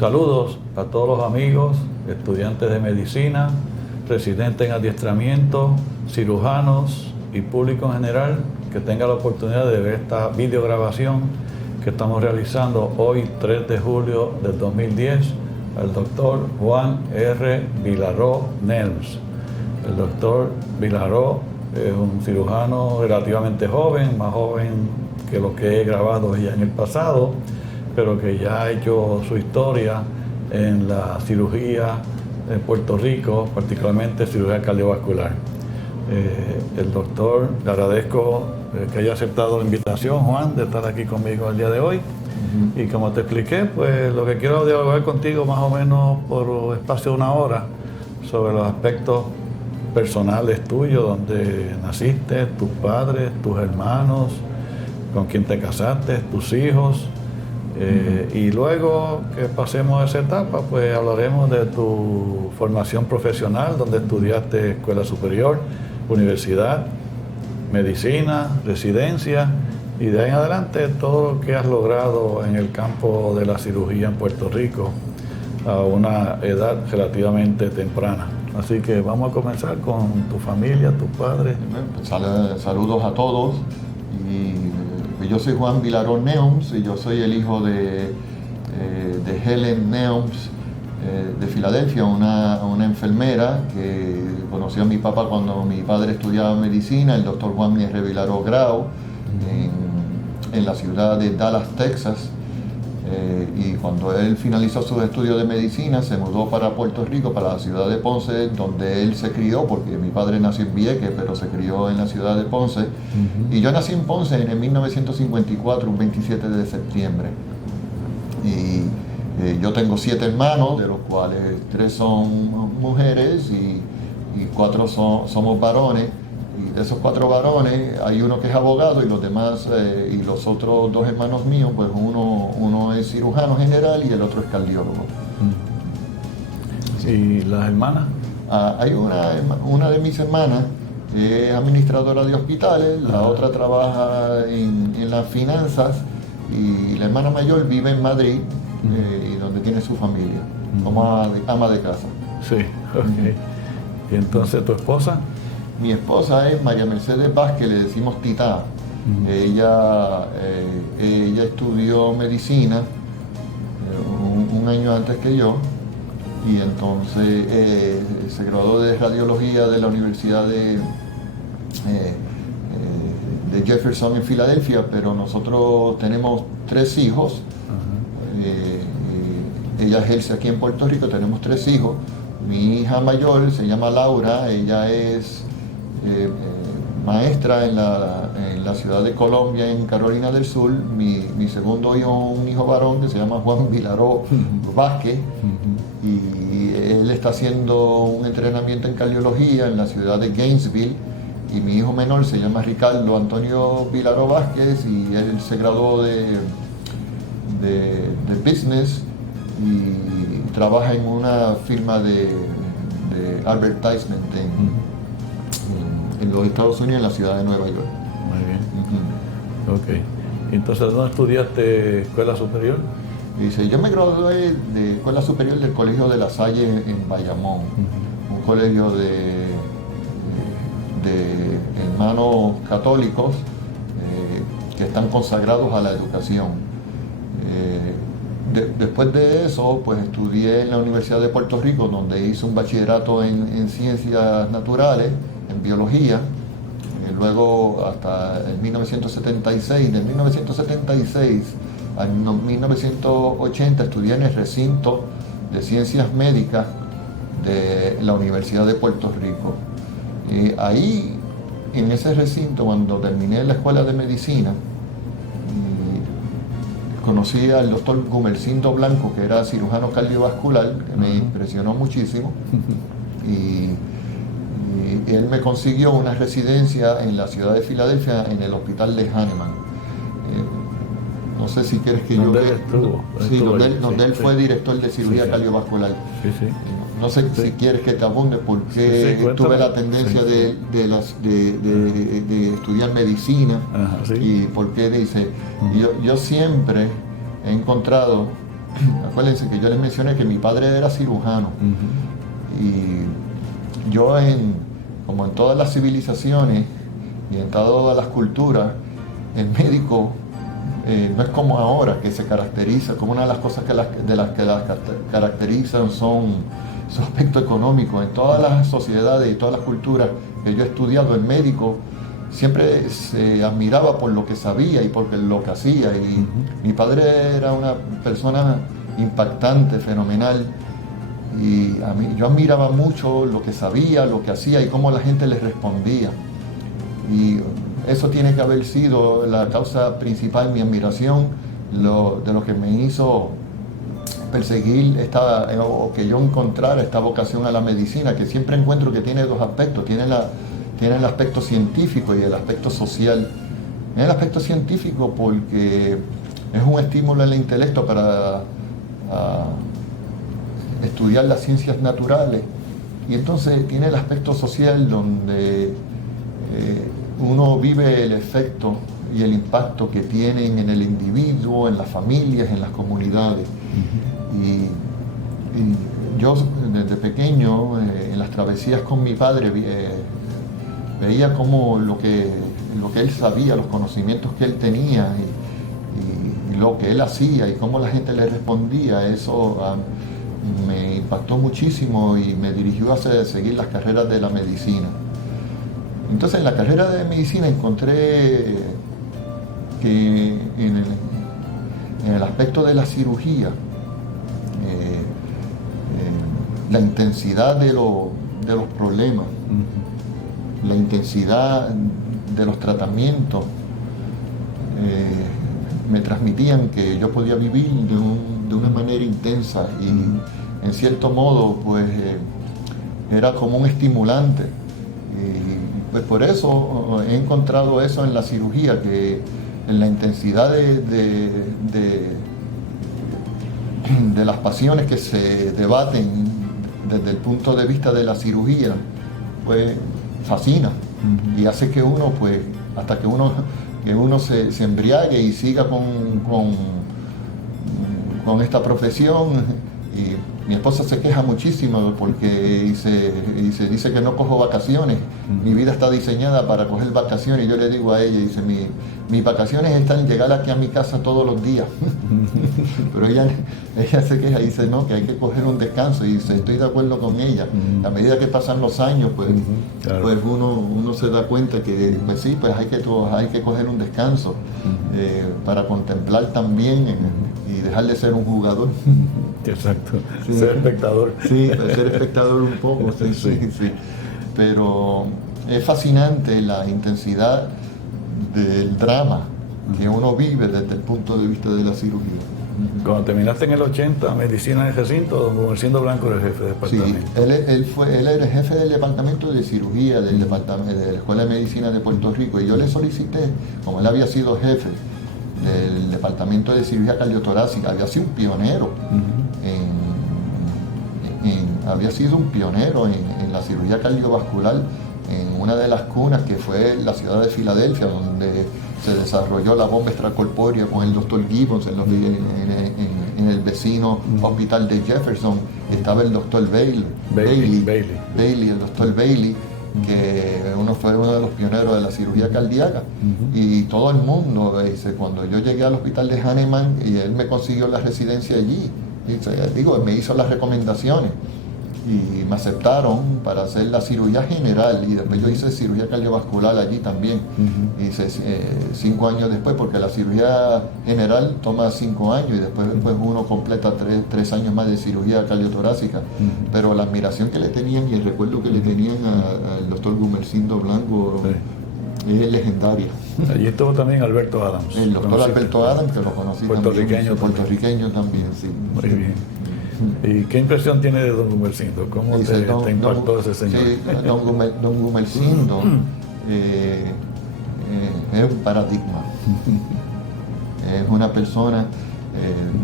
Saludos a todos los amigos, estudiantes de medicina, residentes en adiestramiento, cirujanos y público en general que tenga la oportunidad de ver esta videograbación que estamos realizando hoy, 3 de julio del 2010, al doctor Juan R. Vilaró Nelms. El doctor Vilaró es un cirujano relativamente joven, más joven que lo que he grabado ya en el pasado, pero que ya ha hecho su historia en la cirugía en Puerto Rico, particularmente cirugía cardiovascular. El doctor, le agradezco que haya aceptado la invitación, Juan, de estar aquí conmigo el día de hoy. Y como te expliqué, pues lo que quiero dialogar contigo más o menos por espacio de una hora sobre los aspectos personales tuyos, donde naciste, tus padres, tus hermanos, con quién te casaste, tus hijos. Y luego que pasemos a esa etapa, pues hablaremos de tu formación profesional, donde estudiaste escuela superior, universidad, medicina, residencia, y de ahí en adelante todo lo que has logrado en el campo de la cirugía en Puerto Rico a una edad relativamente temprana. Así que vamos a comenzar con tu familia, tus padres. Saludos a todos. Yo soy Juan Vilaró Nelms y yo soy el hijo de Helen Nelms de Filadelfia, una enfermera que conoció a mi papá cuando mi padre estudiaba medicina, el doctor Juan R. Vilaró Grau, en la ciudad de Dallas, Texas. Y cuando él finalizó sus estudios de medicina, se mudó para Puerto Rico, para la ciudad de Ponce, donde él se crió, porque mi padre nació en Vieques, pero se crió en la ciudad de Ponce. Y yo nací en Ponce en el 1954, un 27 de septiembre. Y yo tengo 7 hermanos, de los cuales 3 son mujeres y 4 somos varones. Y de esos 4 varones hay uno que es abogado y los demás, y los otros 2 hermanos míos, pues uno es cirujano general y el otro es cardiólogo. ¿Y las hermanas? Hay una de mis hermanas que es administradora de hospitales, la otra trabaja en las finanzas y la hermana mayor vive en Madrid, y donde tiene su familia, como ama de casa. Sí, ok. ¿Y entonces tu esposa? Mi esposa es María Mercedes Vázquez, le decimos Titá. Ella estudió medicina un año antes que yo y entonces se graduó de radiología de la Universidad de Jefferson en Filadelfia, pero nosotros tenemos 3 hijos. Ella ejerce aquí en Puerto Rico, tenemos 3 hijos. Mi hija mayor se llama Laura, ella es maestra en la ciudad de Colombia, en Carolina del Sur. Mi segundo hijo, un hijo varón que se llama Juan Vilaró Vázquez, y él está haciendo un entrenamiento en cardiología en la ciudad de Gainesville. Y mi hijo menor se llama Ricardo Antonio Vilaró Vázquez y él se graduó de business y trabaja en una firma de advertisement en los Estados Unidos, en la ciudad de Nueva York. Muy bien. Ok. Entonces, ¿dónde estudiaste escuela superior? Dice, yo me gradué de escuela superior del Colegio de La Salle en Bayamón, un colegio de hermanos católicos que están consagrados a la educación. Después de eso, pues estudié en la Universidad de Puerto Rico, donde hice un bachillerato en ciencias naturales, en biología. Luego, hasta el 1976, del 1976 al 1980, estudié en el recinto de ciencias médicas de la Universidad de Puerto Rico. Ahí, en ese recinto, cuando terminé la escuela de medicina, conocí al doctor Gumercindo Blanco, que era cirujano cardiovascular, que me impresionó muchísimo, y él me consiguió una residencia en la ciudad de Filadelfia, en el hospital de Hahnemann. No sé si quieres que yo... Donde él fue director de cirugía cardiovascular. No sé si quieres que te abunde porque tuve la tendencia de estudiar medicina. Y por qué dice, yo siempre he encontrado acuérdense que yo les mencioné que mi padre era cirujano. Y yo, como en todas las civilizaciones y en todas las culturas, el médico no es como ahora, que se caracteriza, como una de las cosas que las caracterizan son su aspecto económico. En todas las sociedades y todas las culturas que yo he estudiado, el médico siempre se admiraba por lo que sabía y por lo que hacía. Y mi padre era una persona impactante, fenomenal. Y yo admiraba mucho lo que sabía, lo que hacía y cómo la gente le respondía. Y eso tiene que haber sido la causa principal, mi admiración, de lo que me hizo perseguir o que yo encontrara esta vocación a la medicina, que siempre encuentro que tiene dos aspectos. Tiene el aspecto científico y el aspecto social. En el aspecto científico porque es un estímulo al intelecto para estudiar las ciencias naturales, y entonces tiene el aspecto social donde uno vive el efecto y el impacto que tienen en el individuo, en las familias, en las comunidades. Y yo desde pequeño, en las travesías con mi padre, veía cómo lo que él sabía, los conocimientos que él tenía y lo que él hacía y cómo la gente le respondía. Eso me impactó muchísimo y me dirigió a seguir las carreras de la medicina. Entonces, en la carrera de medicina encontré que en el aspecto de la cirugía, la intensidad de los problemas, la intensidad de los tratamientos, me transmitían que yo podía vivir de una manera intensa y en cierto modo pues era como un estimulante. Y pues por eso he encontrado eso en la cirugía, que en la intensidad de las pasiones que se debaten desde el punto de vista de la cirugía, pues fascina y hace que uno, pues, hasta que uno se embriague y siga con esta profesión. Y mi esposa se queja muchísimo porque se dice que no cojo vacaciones. Mi vida está diseñada para coger vacaciones, y yo le digo a ella, dice, mis vacaciones están en llegar aquí a mi casa todos los días. Pero ella se queja y dice, no, que hay que coger un descanso, y dice, estoy de acuerdo con ella. A medida que pasan los años, pues, claro, pues uno se da cuenta que pues sí, pues hay que coger un descanso para contemplar también y dejar de ser un jugador. Exacto, sí. Ser espectador. Sí, ser espectador un poco, sí. Pero es fascinante la intensidad del drama que uno vive desde el punto de vista de la cirugía. Cuando terminaste en el 80, medicina en el recinto, don Gumersindo Blanco era el jefe de departamento. Sí, él era el jefe del departamento de cirugía de la Escuela de Medicina de Puerto Rico, y yo le solicité, como él había sido jefe del departamento de cirugía cardiotorácica, había sido un pionero había sido un pionero en la cirugía cardiovascular en una de las cunas, que fue la ciudad de Filadelfia, donde se desarrolló la bomba extracorpórea con el doctor Gibbons. En el vecino hospital de Jefferson estaba el doctor Bailey, el doctor Bailey, que fue uno de los pioneros de la cirugía cardíaca. Y todo el mundo, cuando yo llegué al hospital de Hahnemann y él me consiguió la residencia allí, me hizo las recomendaciones y me aceptaron para hacer la cirugía general, y después yo hice cirugía cardiovascular allí también. Hice 5 años después, porque la cirugía general toma 5 años y después uno completa 3 años más de cirugía cardiotorácica. Pero la admiración que le tenían y el recuerdo que le tenían al doctor Gumersindo Blanco es legendaria. Allí estuvo también Alberto Adams. El doctor Alberto Adams, que lo conocí puertorriqueño también, sí. Muy bien. ¿Y qué impresión tiene de don Gumersindo? ¿Cómo te impactó ese señor? Sí, don Gumersindo es un paradigma. Es una persona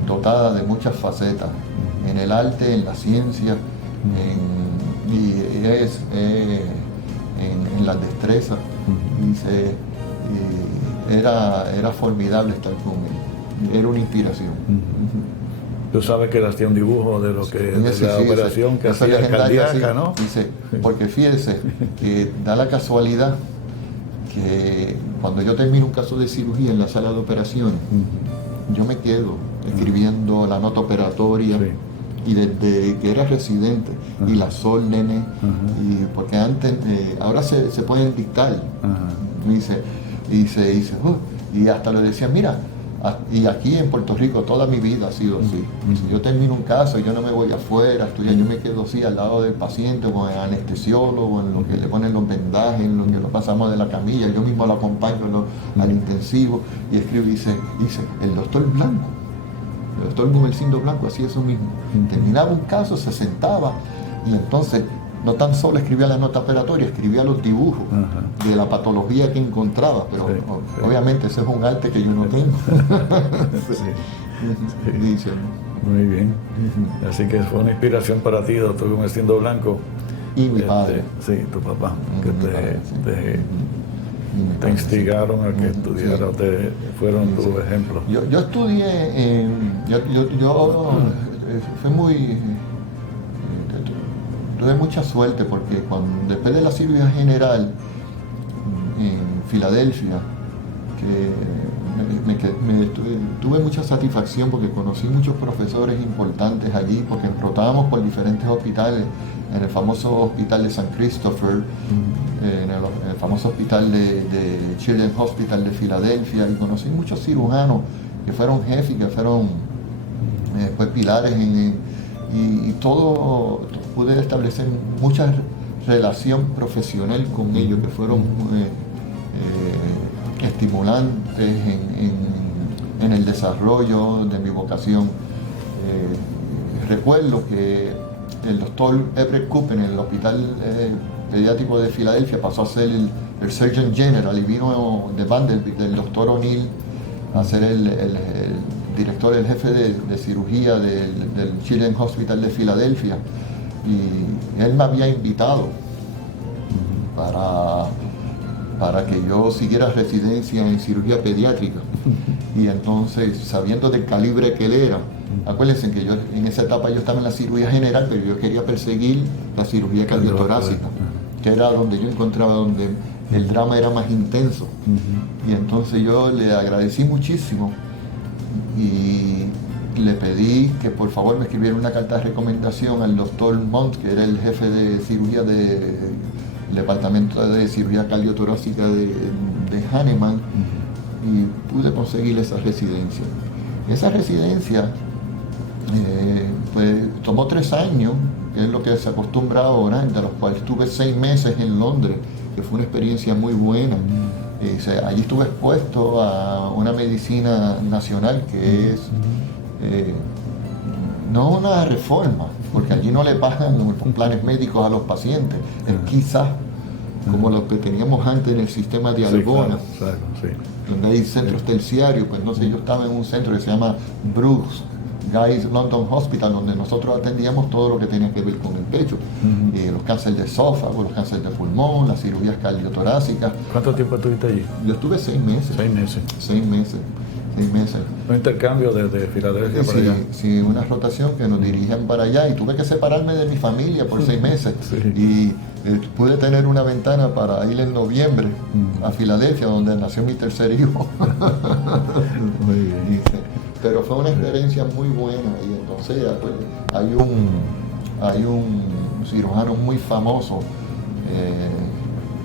dotada de muchas facetas, en el arte, en la ciencia, en las destrezas. Era formidable estar con él. Era una inspiración. Tú sabes que él hacía un dibujo de lo que de Sí, la sí, operación que esa hacía legendaria, cardíaca, sí. ¿no? Dice, porque fíjese que da la casualidad que cuando yo termino un caso de cirugía en la sala de operaciones, yo me quedo escribiendo la nota operatoria. Sí. Y desde que era residente, y las órdenes, y porque antes, ahora se pueden dictar. Y hasta le decían, mira, y aquí en Puerto Rico toda mi vida ha sido así. Si yo termino un caso, yo no me voy afuera, yo me quedo así al lado del paciente, con el anestesiólogo, en lo que le ponen los vendajes, en lo que lo pasamos de la camilla, yo mismo lo acompaño al intensivo, y escribo y dice, el doctor Blanco. El doctor Gumersindo Blanco hacía eso mismo. Terminaba un caso, se sentaba y entonces no tan solo escribía la nota operatoria, escribía los dibujos de la patología que encontraba, pero obviamente ese es un arte que yo no tengo. Dice, muy bien. Así que fue una inspiración para ti, doctor Gumersindo Blanco. Y mi padre. Sí, tu papá, que te instigaron a que estudiaras, fueron tus ejemplos. Yo estudié, fue muy, tuve mucha suerte porque después de la cirugía general en Filadelfia, tuve mucha satisfacción porque conocí muchos profesores importantes allí, porque rotábamos por diferentes hospitales, en el famoso hospital de San Christopher, en el famoso hospital de Children's Hospital de Filadelfia, y conocí muchos cirujanos que fueron jefes y que fueron pues, pilares y todo, pude establecer mucha relación profesional con ellos que fueron estimulantes en el desarrollo de mi vocación. Recuerdo que el doctor Everett Cooper en el hospital pediátrico de Filadelfia pasó a ser el Surgeon General y vino de Vanderbilt, el doctor O'Neill, a ser el director, el jefe de cirugía del Children's Hospital de Filadelfia, y él me había invitado para que yo siguiera residencia en cirugía pediátrica. Y entonces, sabiendo del calibre que él era, acuérdense que yo en esa etapa yo estaba en la cirugía general, pero yo quería perseguir la cirugía cardiotorácica, que era donde yo encontraba donde el drama era más intenso. Y entonces yo le agradecí muchísimo y le pedí que por favor me escribiera una carta de recomendación al doctor Montt, que era el jefe de cirugía del departamento de cirugía cardiotorácica de Hahnemann, y pude conseguir esa residencia. Esa residencia pues tomó 3 años, que es lo que se acostumbra ahora, de los cuales estuve 6 meses en Londres, que fue una experiencia muy buena. Allí estuve expuesto a una medicina nacional que es no una reforma, porque allí no le pagan los planes médicos a los pacientes, es quizás como los que teníamos antes en el sistema de Algona, donde hay centros terciarios. Pues no sé, yo estaba en un centro que se llama Bruce Guy's London Hospital, donde nosotros atendíamos todo lo que tenía que ver con el pecho, los cánceres de esófago, los cánceres de pulmón, las cirugías cardiotorácicas. ¿Cuánto tiempo estuviste allí? Yo estuve 6 meses. 6 meses. 6 meses. 6 meses. Un intercambio desde Filadelfia para allá. Sí, una rotación que nos dirigían para allá, y tuve que separarme de mi familia por 6 meses. Y pude tener una ventana para ir en noviembre a Filadelfia, donde nació mi tercer hijo. Muy bien. Pero fue una experiencia muy buena, y entonces pues, hay un cirujano muy famoso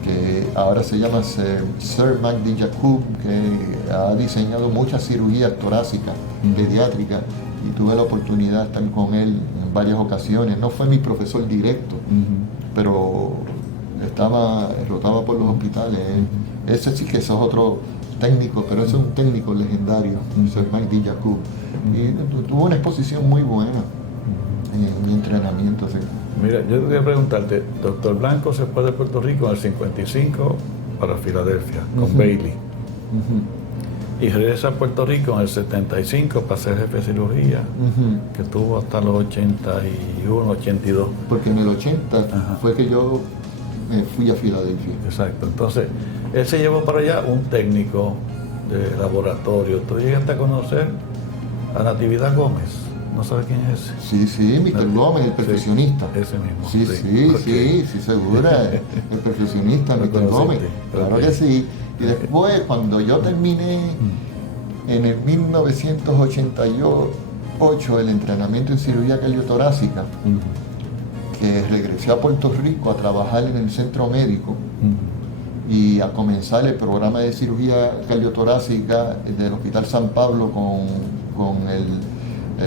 que ahora se llama Sir Magdi Jacob, que ha diseñado muchas cirugías torácicas, pediátricas, y tuve la oportunidad de estar con él en varias ocasiones. No fue mi profesor directo, pero rotaba por los hospitales. Ese sí que es otro técnico, pero ese es un técnico legendario, Sir Magdi Jacob. Y tuvo una exposición muy buena en mi entrenamiento. Así. Mira, yo quería preguntarte, doctor Blanco se fue de Puerto Rico en el 55 para Filadelfia, con Bailey. Y regresa a Puerto Rico en el 75 para ser jefe de cirugía, que estuvo hasta los 81, 82. Porque en el 80 fue que yo fui a Filadelfia. Exacto. Entonces, él se llevó para allá un técnico de laboratorio. ¿Tú llegaste a conocer a Natividad Gómez? ¿No sabes quién es ese? Sí, sí, Mr. Gómez, el perfeccionista. Sí, ese mismo. Sí, segura. El perfeccionista, Mr. Gómez. Claro que sí. Y después, cuando yo terminé en el 1988 el entrenamiento en cirugía cardiotorácica, que regresé a Puerto Rico a trabajar en el centro médico y a comenzar el programa de cirugía cardiotorácica del Hospital San Pablo con el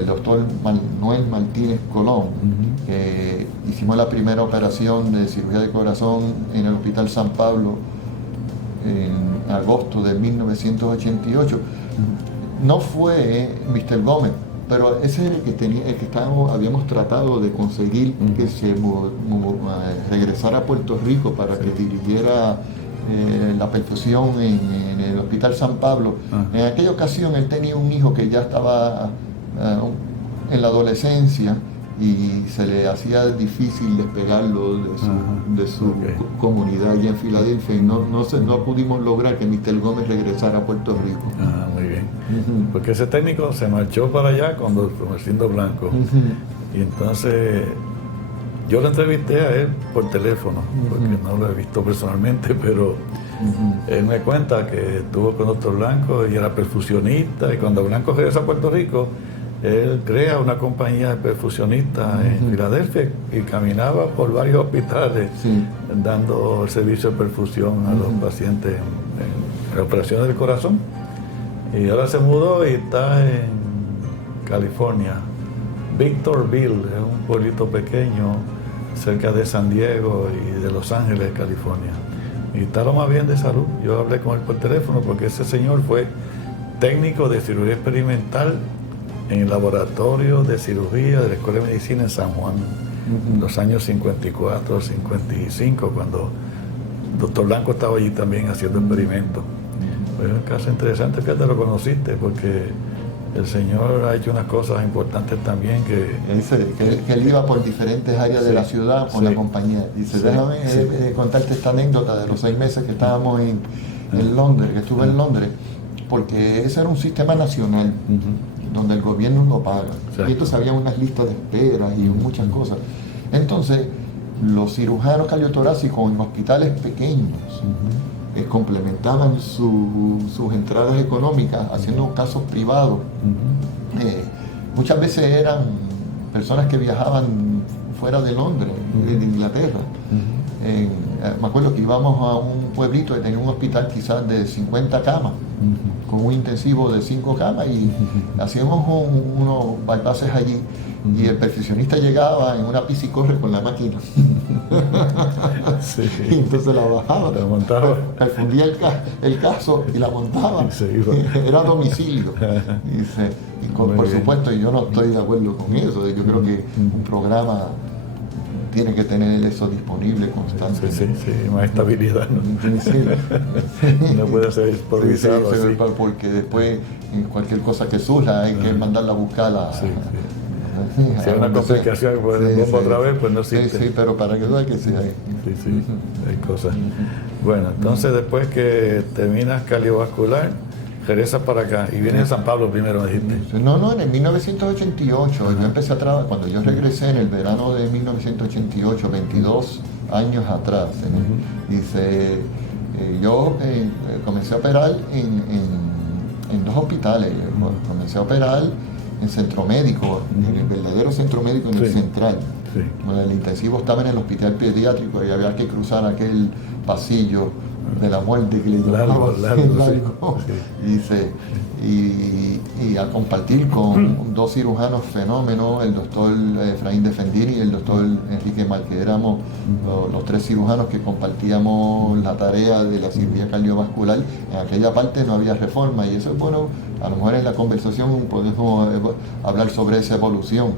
doctor Manuel Martínez Colón, que hicimos la primera operación de cirugía de corazón en el Hospital San Pablo en agosto de 1988. No fue Mr. Gómez, pero ese era el que habíamos tratado de conseguir que se regresara a Puerto Rico para que dirigiera la perfusión en el Hospital San Pablo. En aquella ocasión él tenía un hijo que ya estaba en la adolescencia y se le hacía difícil despegarlo de su comunidad allá en Filadelfia, y no pudimos lograr que Mr. Gómez regresara a Puerto Rico. Muy bien. Porque ese técnico se marchó para allá con Rudecindo Blanco. Y entonces yo lo entrevisté a él por teléfono, porque no lo he visto personalmente, pero él me cuenta que estuvo con Dr. Blanco y era perfusionista, y cuando Blanco regresa a Puerto Rico, él crea una compañía de perfusionistas en Filadelfia y caminaba por varios hospitales dando el servicio de perfusión a los pacientes en operaciones del corazón. Y ahora se mudó y está en California. Victorville es un pueblito pequeño cerca de San Diego y de Los Ángeles, California. Y está lo más bien de salud. Yo hablé con él por teléfono porque ese señor fue técnico de cirugía experimental en el laboratorio de cirugía de la Escuela de Medicina en San Juan, en los años 54, 55, cuando el doctor Blanco estaba allí también haciendo experimentos. Es un caso interesante que te lo conociste, porque el señor ha hecho unas cosas importantes también que él iba por diferentes áreas de la ciudad con la compañía. Dice, déjame contarte esta anécdota de los 6 meses que estábamos en Londres, que estuve en Londres, porque ese era un sistema nacional donde el gobierno lo paga. Y entonces había unas listas de espera y muchas cosas. Entonces, los cirujanos cardiotorácicos en hospitales pequeños complementaban sus entradas económicas haciendo casos privados. Muchas veces eran personas que viajaban fuera de Londres, de Inglaterra. Me acuerdo que íbamos a un pueblito que tenía un hospital quizás de 50 camas, con un intensivo de 5 camas, y hacíamos unos bypasses allí, y el perfeccionista llegaba en una piscicorre con la máquina. Y entonces la bajaba, la montaba, perfundía el caso y la montaba. Era a domicilio. Y por supuesto, yo no estoy de acuerdo con eso. Yo creo que un programa tiene que tener eso disponible constantemente. Más estabilidad. No puede ser improvisado así. Porque después cualquier cosa que surja hay que mandarla a buscar si hay una complicación, pues otra vez, pues no existe. Sí, pero para que veas que sí hay. Hay cosas. Bueno, entonces después que terminas cardiovascular, regresas para acá y vienes a San Pablo primero, me dijiste. No, en el 1988 yo empecé a trabajar. Cuando yo regresé en el verano de 1988, 22 años atrás, yo comencé a operar en 2 hospitales. Comencé a operar en centro médico, en el verdadero centro médico, en el central. Bueno, el intensivo estaba en el hospital pediátrico y había que cruzar aquel pasillo de la muerte que le llamaban largo. Y a compartir con 2 cirujanos fenómenos, el doctor Efraín Defendini y el doctor Enrique Mal, que éramos los 3 cirujanos que compartíamos la tarea de la cirugía cardiovascular. En aquella parte no había reforma, y eso es bueno. A lo mejor en la conversación podemos hablar sobre esa evolución.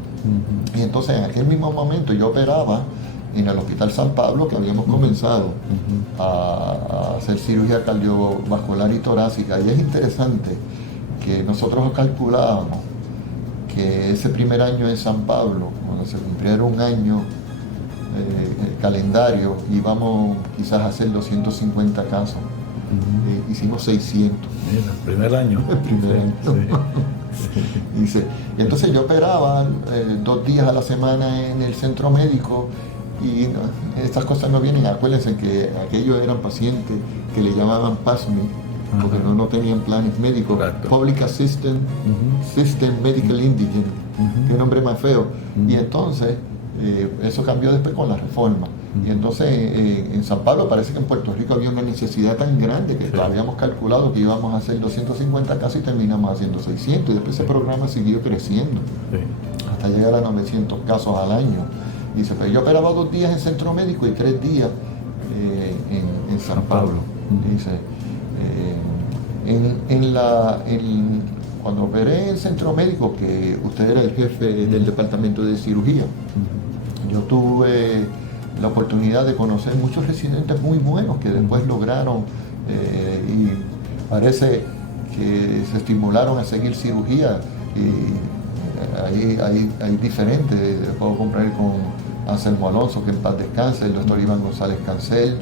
Y entonces en aquel mismo momento yo operaba en el Hospital San Pablo, que habíamos comenzado a hacer cirugía cardiovascular y torácica. Y es interesante que nosotros calculábamos que ese primer año en San Pablo, cuando se cumpliera un año el calendario, íbamos quizás a hacer 250 casos. hicimos 600. Mira, el primer año. El primer año. Sí. Y entonces yo operaba 2 días a la semana en el centro médico y estas cosas no vienen. Acuérdense que aquellos eran pacientes que le llamaban PASME, porque no tenían planes médicos. Exacto. Public Assistant System Medical Indigent, qué nombre más feo. Y entonces eso cambió después con la reforma. Y entonces en San Pablo parece que en Puerto Rico había una necesidad tan grande que habíamos calculado que íbamos a hacer 250 casos y terminamos haciendo 600. Y después ese programa siguió creciendo hasta llegar a 900 casos al año. Dice, pero yo operaba 2 días en centro médico y 3 días en San Pablo. Dice, cuando operé en centro médico, que usted era el jefe del departamento de cirugía, yo tuve la oportunidad de conocer muchos residentes muy buenos que después lograron y parece que se estimularon a seguir cirugía. Y hay diferentes, puedo comparar con Anselmo Alonso, que en paz descanse, el doctor Iván González Cancel,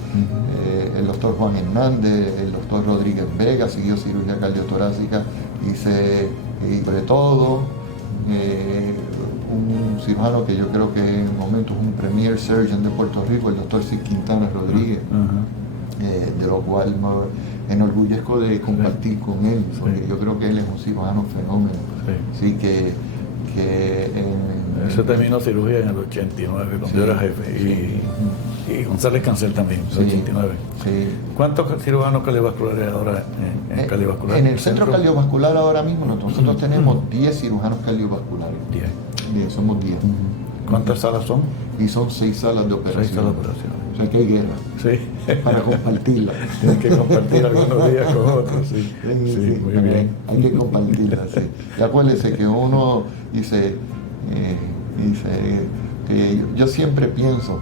el doctor Juan Hernández, el doctor Rodríguez Vega, siguió cirugía cardiotorácica y sobre todo un cirujano que yo creo que en el momento es un premier surgeon de Puerto Rico, el doctor Sid Quintana Rodríguez, de lo cual me enorgullezco de compartir con él, porque yo creo que él es un cirujano fenómeno. Así que ese terminó cirugía en el 89 cuando yo era jefe y González Cancel también, en el 89. ¿Cuántos cirujanos cardiovasculares ahora en cardiovascular? En el centro cardiovascular ahora mismo nosotros tenemos 10 cirujanos cardiovasculares. 10. Somos 10. ¿Cuántas salas son? Y son 6 salas de operación. 6 salas de operación. O sea que hay guerra. Sí. Para compartirla. Tienes que compartir algunos días con otros, sí. Sí, muy bien. Hay que compartirla, sí. Y acuérdense que uno dice que yo siempre pienso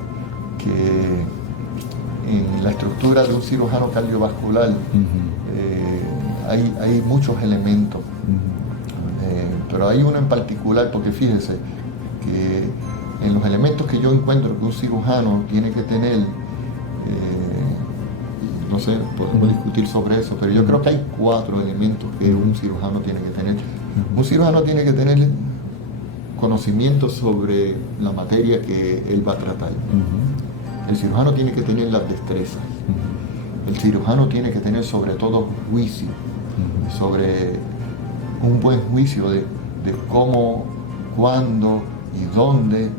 que en la estructura de un cirujano cardiovascular hay muchos elementos. Pero hay uno en particular, porque fíjense que en los elementos que yo encuentro que un cirujano tiene que tener, no sé, podemos discutir sobre eso, pero yo creo que hay 4 elementos que un cirujano tiene que tener. Un cirujano tiene que tener conocimiento sobre la materia que él va a tratar. El cirujano tiene que tener las destrezas. El cirujano tiene que tener sobre todo juicio, sobre un buen juicio de cómo, cuándo y dónde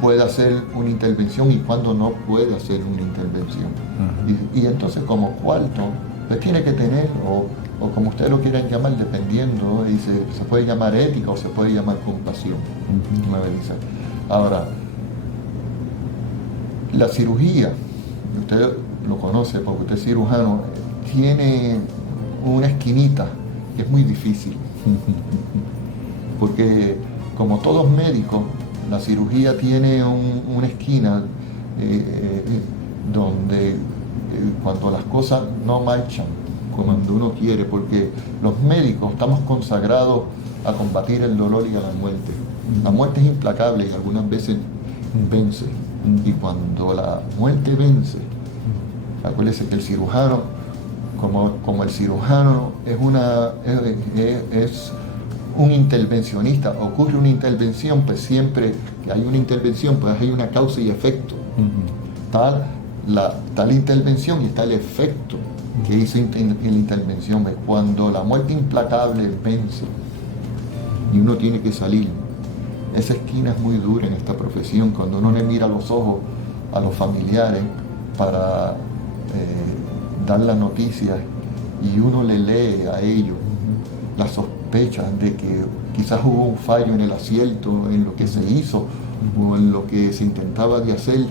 puede hacer una intervención y cuándo no puede hacer una intervención. Y entonces como cuarto, pues tiene que tener, o como ustedes lo quieran llamar, dependiendo, y se puede llamar ética o se puede llamar compasión. Ahora, la cirugía, usted lo conoce porque usted es cirujano, tiene una esquinita que es muy difícil. Porque como todos médicos, la cirugía tiene una esquina donde cuando las cosas no marchan como uno quiere, porque los médicos estamos consagrados a combatir el dolor y a la muerte. La muerte es implacable y algunas veces vence. Y cuando la muerte vence, acuérdese que el cirujano, como el cirujano es un intervencionista, ocurre una intervención, pues siempre que hay una intervención, pues hay una causa y efecto. Está la intervención y está el efecto que hizo en la intervención. Cuando la muerte implacable vence y uno tiene que salir, esa esquina es muy dura en esta profesión, cuando uno le mira a los ojos a los familiares para dar las noticias y uno le lee a ellos las sospechas de que quizás hubo un fallo en el acierto, en lo que se hizo o en lo que se intentaba de hacer.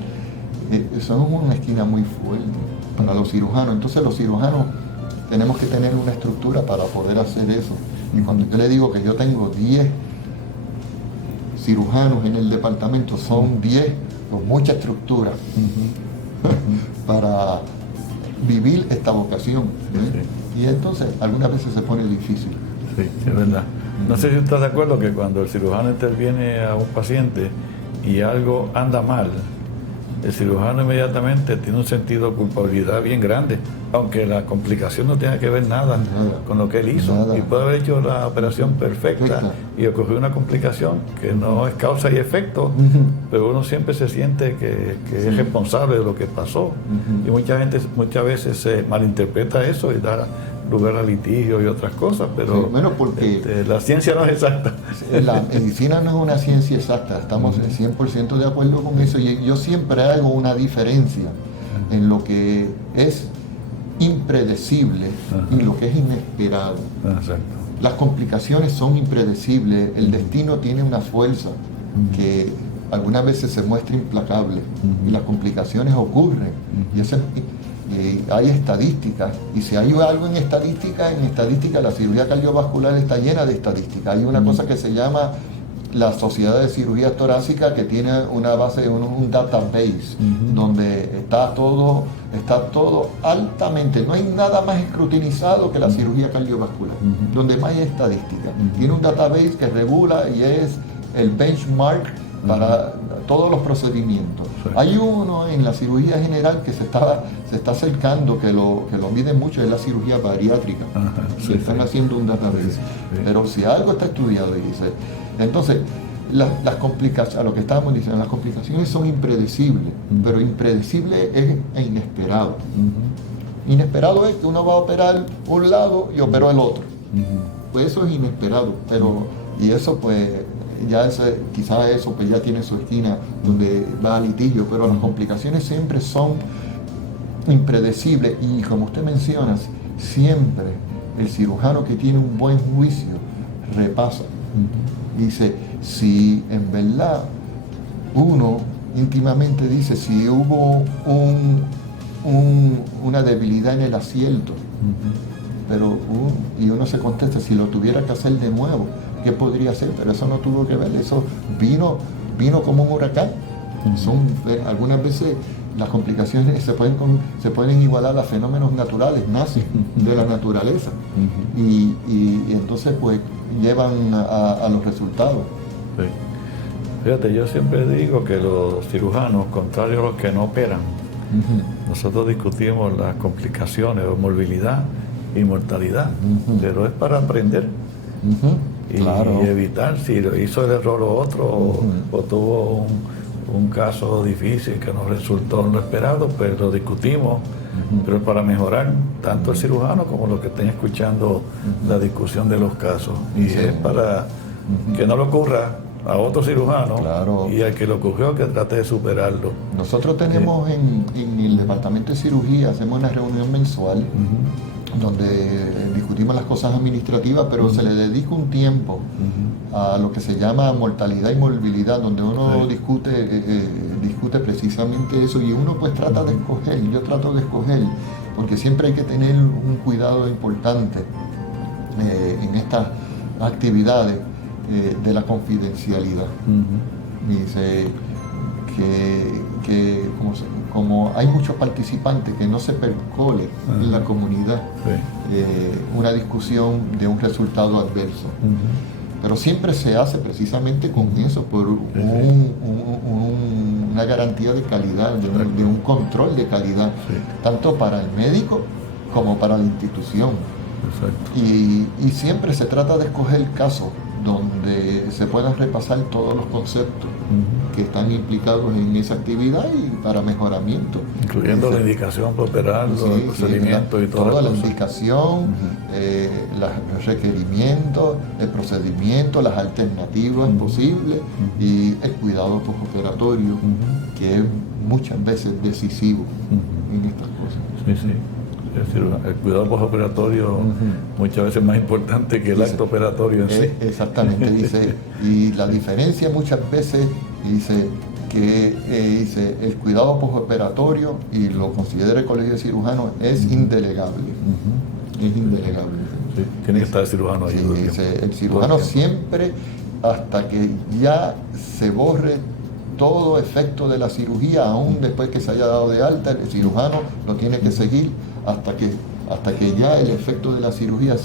Son una esquina muy fuerte para los cirujanos. Entonces los cirujanos tenemos que tener una estructura para poder hacer eso. Y cuando yo le digo que yo tengo 10 cirujanos en el departamento, son 10 con mucha estructura para vivir esta vocación. Y entonces algunas veces se pone difícil. Sí, es verdad. No sé si estás de acuerdo que cuando el cirujano interviene a un paciente y algo anda mal, el cirujano inmediatamente tiene un sentido de culpabilidad bien grande, aunque la complicación no tenga que ver nada con lo que él hizo. Nada. Y puede haber hecho la operación perfecta y ocurrió una complicación que no es causa y efecto, pero uno siempre se siente que es responsable de lo que pasó. Y muchas veces se malinterpreta eso y da lugar a litigio y otras cosas, pero bueno, porque la ciencia no es exacta. La medicina no es una ciencia exacta, estamos 100% de acuerdo con eso, y yo siempre hago una diferencia en lo que es impredecible y lo que es inesperado. Exacto. Las complicaciones son impredecibles, el destino tiene una fuerza que algunas veces se muestra implacable y las complicaciones ocurren. Y hay estadísticas, y si hay algo en estadística la cirugía cardiovascular está llena de estadísticas. Hay una cosa que se llama la Sociedad de Cirugía Torácica, que tiene una base, un database, donde está todo altamente, no hay nada más escrutinizado que la cirugía cardiovascular, donde más hay estadística. Tiene un database que regula y es el benchmark para todos los procedimientos. Sí. Hay uno en la cirugía general que se está acercando, que lo mide mucho, es la cirugía bariátrica. Sí, están haciendo un database. Sí. Pero si algo está estudiado, dice. Entonces, las complicaciones, a lo que estábamos diciendo, las complicaciones son impredecibles, pero impredecible es inesperado. Inesperado es que uno va a operar un lado y operó el otro. Pues eso es inesperado, pero y eso pues ya quizás eso pues ya tiene su esquina donde va a litigio, pero las complicaciones siempre son impredecibles, y como usted menciona, siempre el cirujano que tiene un buen juicio repasa. Dice, si en verdad uno íntimamente dice, si hubo una debilidad en el asiento, pero y uno se contesta, si lo tuviera que hacer de nuevo, ¿qué podría hacer? Pero eso no tuvo que ver, eso vino como un huracán. Algunas veces las complicaciones se pueden igualar a fenómenos naturales, nacen de la naturaleza, y entonces pues llevan a los resultados. Sí. Fíjate, yo siempre digo que los cirujanos, contrario a los que no operan, nosotros discutimos las complicaciones o morbilidad y mortalidad, pero es para aprender. Y evitar si hizo el error o otro, o tuvo un caso difícil que no resultó en lo esperado, pues lo discutimos, pero para mejorar tanto el cirujano como los que estén escuchando la discusión de los casos. Y es para que no le ocurra a otro cirujano, y al que le ocurrió que trate de superarlo. Nosotros tenemos en el departamento de cirugía, hacemos una reunión mensual donde discutimos las cosas administrativas, pero se le dedica un tiempo a lo que se llama mortalidad y morbilidad, donde uno discute precisamente eso, y uno pues trata de escoger, yo trato de escoger, porque siempre hay que tener un cuidado importante en estas actividades de la confidencialidad. Dice que como hay muchos participantes, que no se percole en la comunidad una discusión de un resultado adverso. Pero siempre se hace precisamente con eso, por una garantía de calidad, de un control de calidad, tanto para el médico como para la institución. Y siempre se trata de escoger casos donde se puedan repasar todos los conceptos que están implicados en esa actividad y para mejoramiento. Incluyendo la indicación para operar, los procedimientos y toda la indicación, los requerimientos, el procedimiento, las alternativas posibles y el cuidado postoperatorio, que es muchas veces decisivo en estas cosas. Es decir, el cuidado postoperatorio muchas veces es más importante que el acto operatorio en sí. Exactamente, dice, y la diferencia muchas veces dice que el cuidado postoperatorio, y lo considera el Colegio de Cirujanos, es indelegable. Es indelegable. Sí, tiene que estar el cirujano ahí. El cirujano siempre, hasta que ya se borre todo efecto de la cirugía, aún después que se haya dado de alta, el cirujano lo tiene que seguir hasta que ya el efecto de la cirugía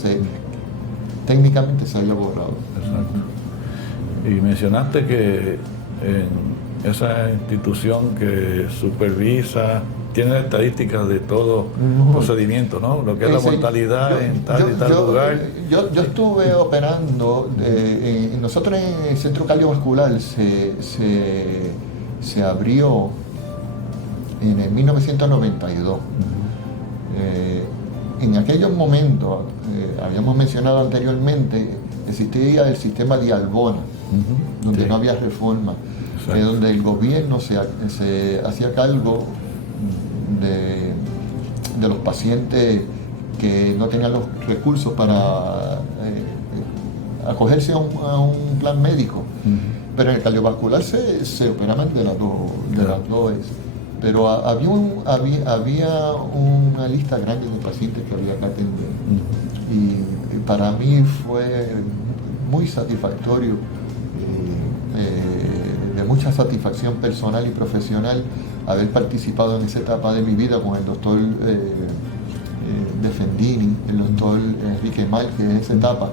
técnicamente se haya borrado. Exacto. Y mencionaste que esa institución que supervisa, tiene estadísticas de todo procedimiento, ¿no? Lo que es la mortalidad en tal y tal lugar. Yo estuve operando, nosotros en el centro cardiovascular se abrió en el 1992. En aquellos momentos, habíamos mencionado anteriormente, existía el sistema de Albona, donde no había reforma, donde el gobierno se hacía cargo de los pacientes que no tenían los recursos para acogerse a un plan médico. Pero en el cardiovascular se operaban de las dos. Pero había una lista grande de pacientes que había que atender. Y para mí fue muy satisfactorio, de mucha satisfacción personal y profesional, haber participado en esa etapa de mi vida con el doctor Defendini, el doctor Enrique Márquez, en esa etapa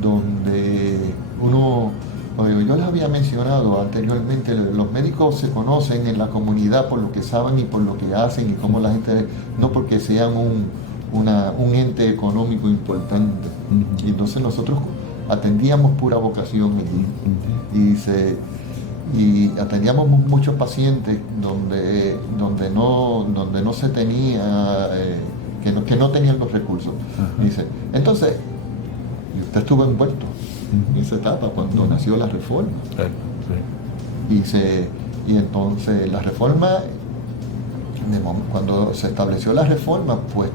donde yo les había mencionado anteriormente, los médicos se conocen en la comunidad por lo que saben y por lo que hacen y cómo la gente, no porque sean un ente económico importante. Y entonces nosotros atendíamos pura vocación allí y atendíamos muchos pacientes donde no se tenía, que no tenían los recursos. Dice, entonces, usted estuvo envuelto en esa etapa cuando nació la reforma. Y entonces la reforma, cuando se estableció la reforma, pues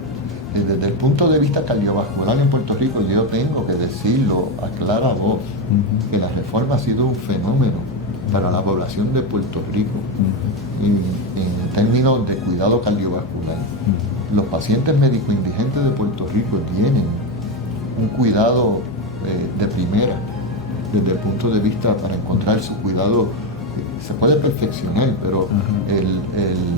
desde el punto de vista cardiovascular en Puerto Rico, yo tengo que decirlo a clara voz, que la reforma ha sido un fenómeno para la población de Puerto Rico en términos de cuidado cardiovascular. Los pacientes médico indigentes de Puerto Rico tienen un cuidado de primera, desde el punto de vista para encontrar su cuidado. Se puede perfeccionar, pero él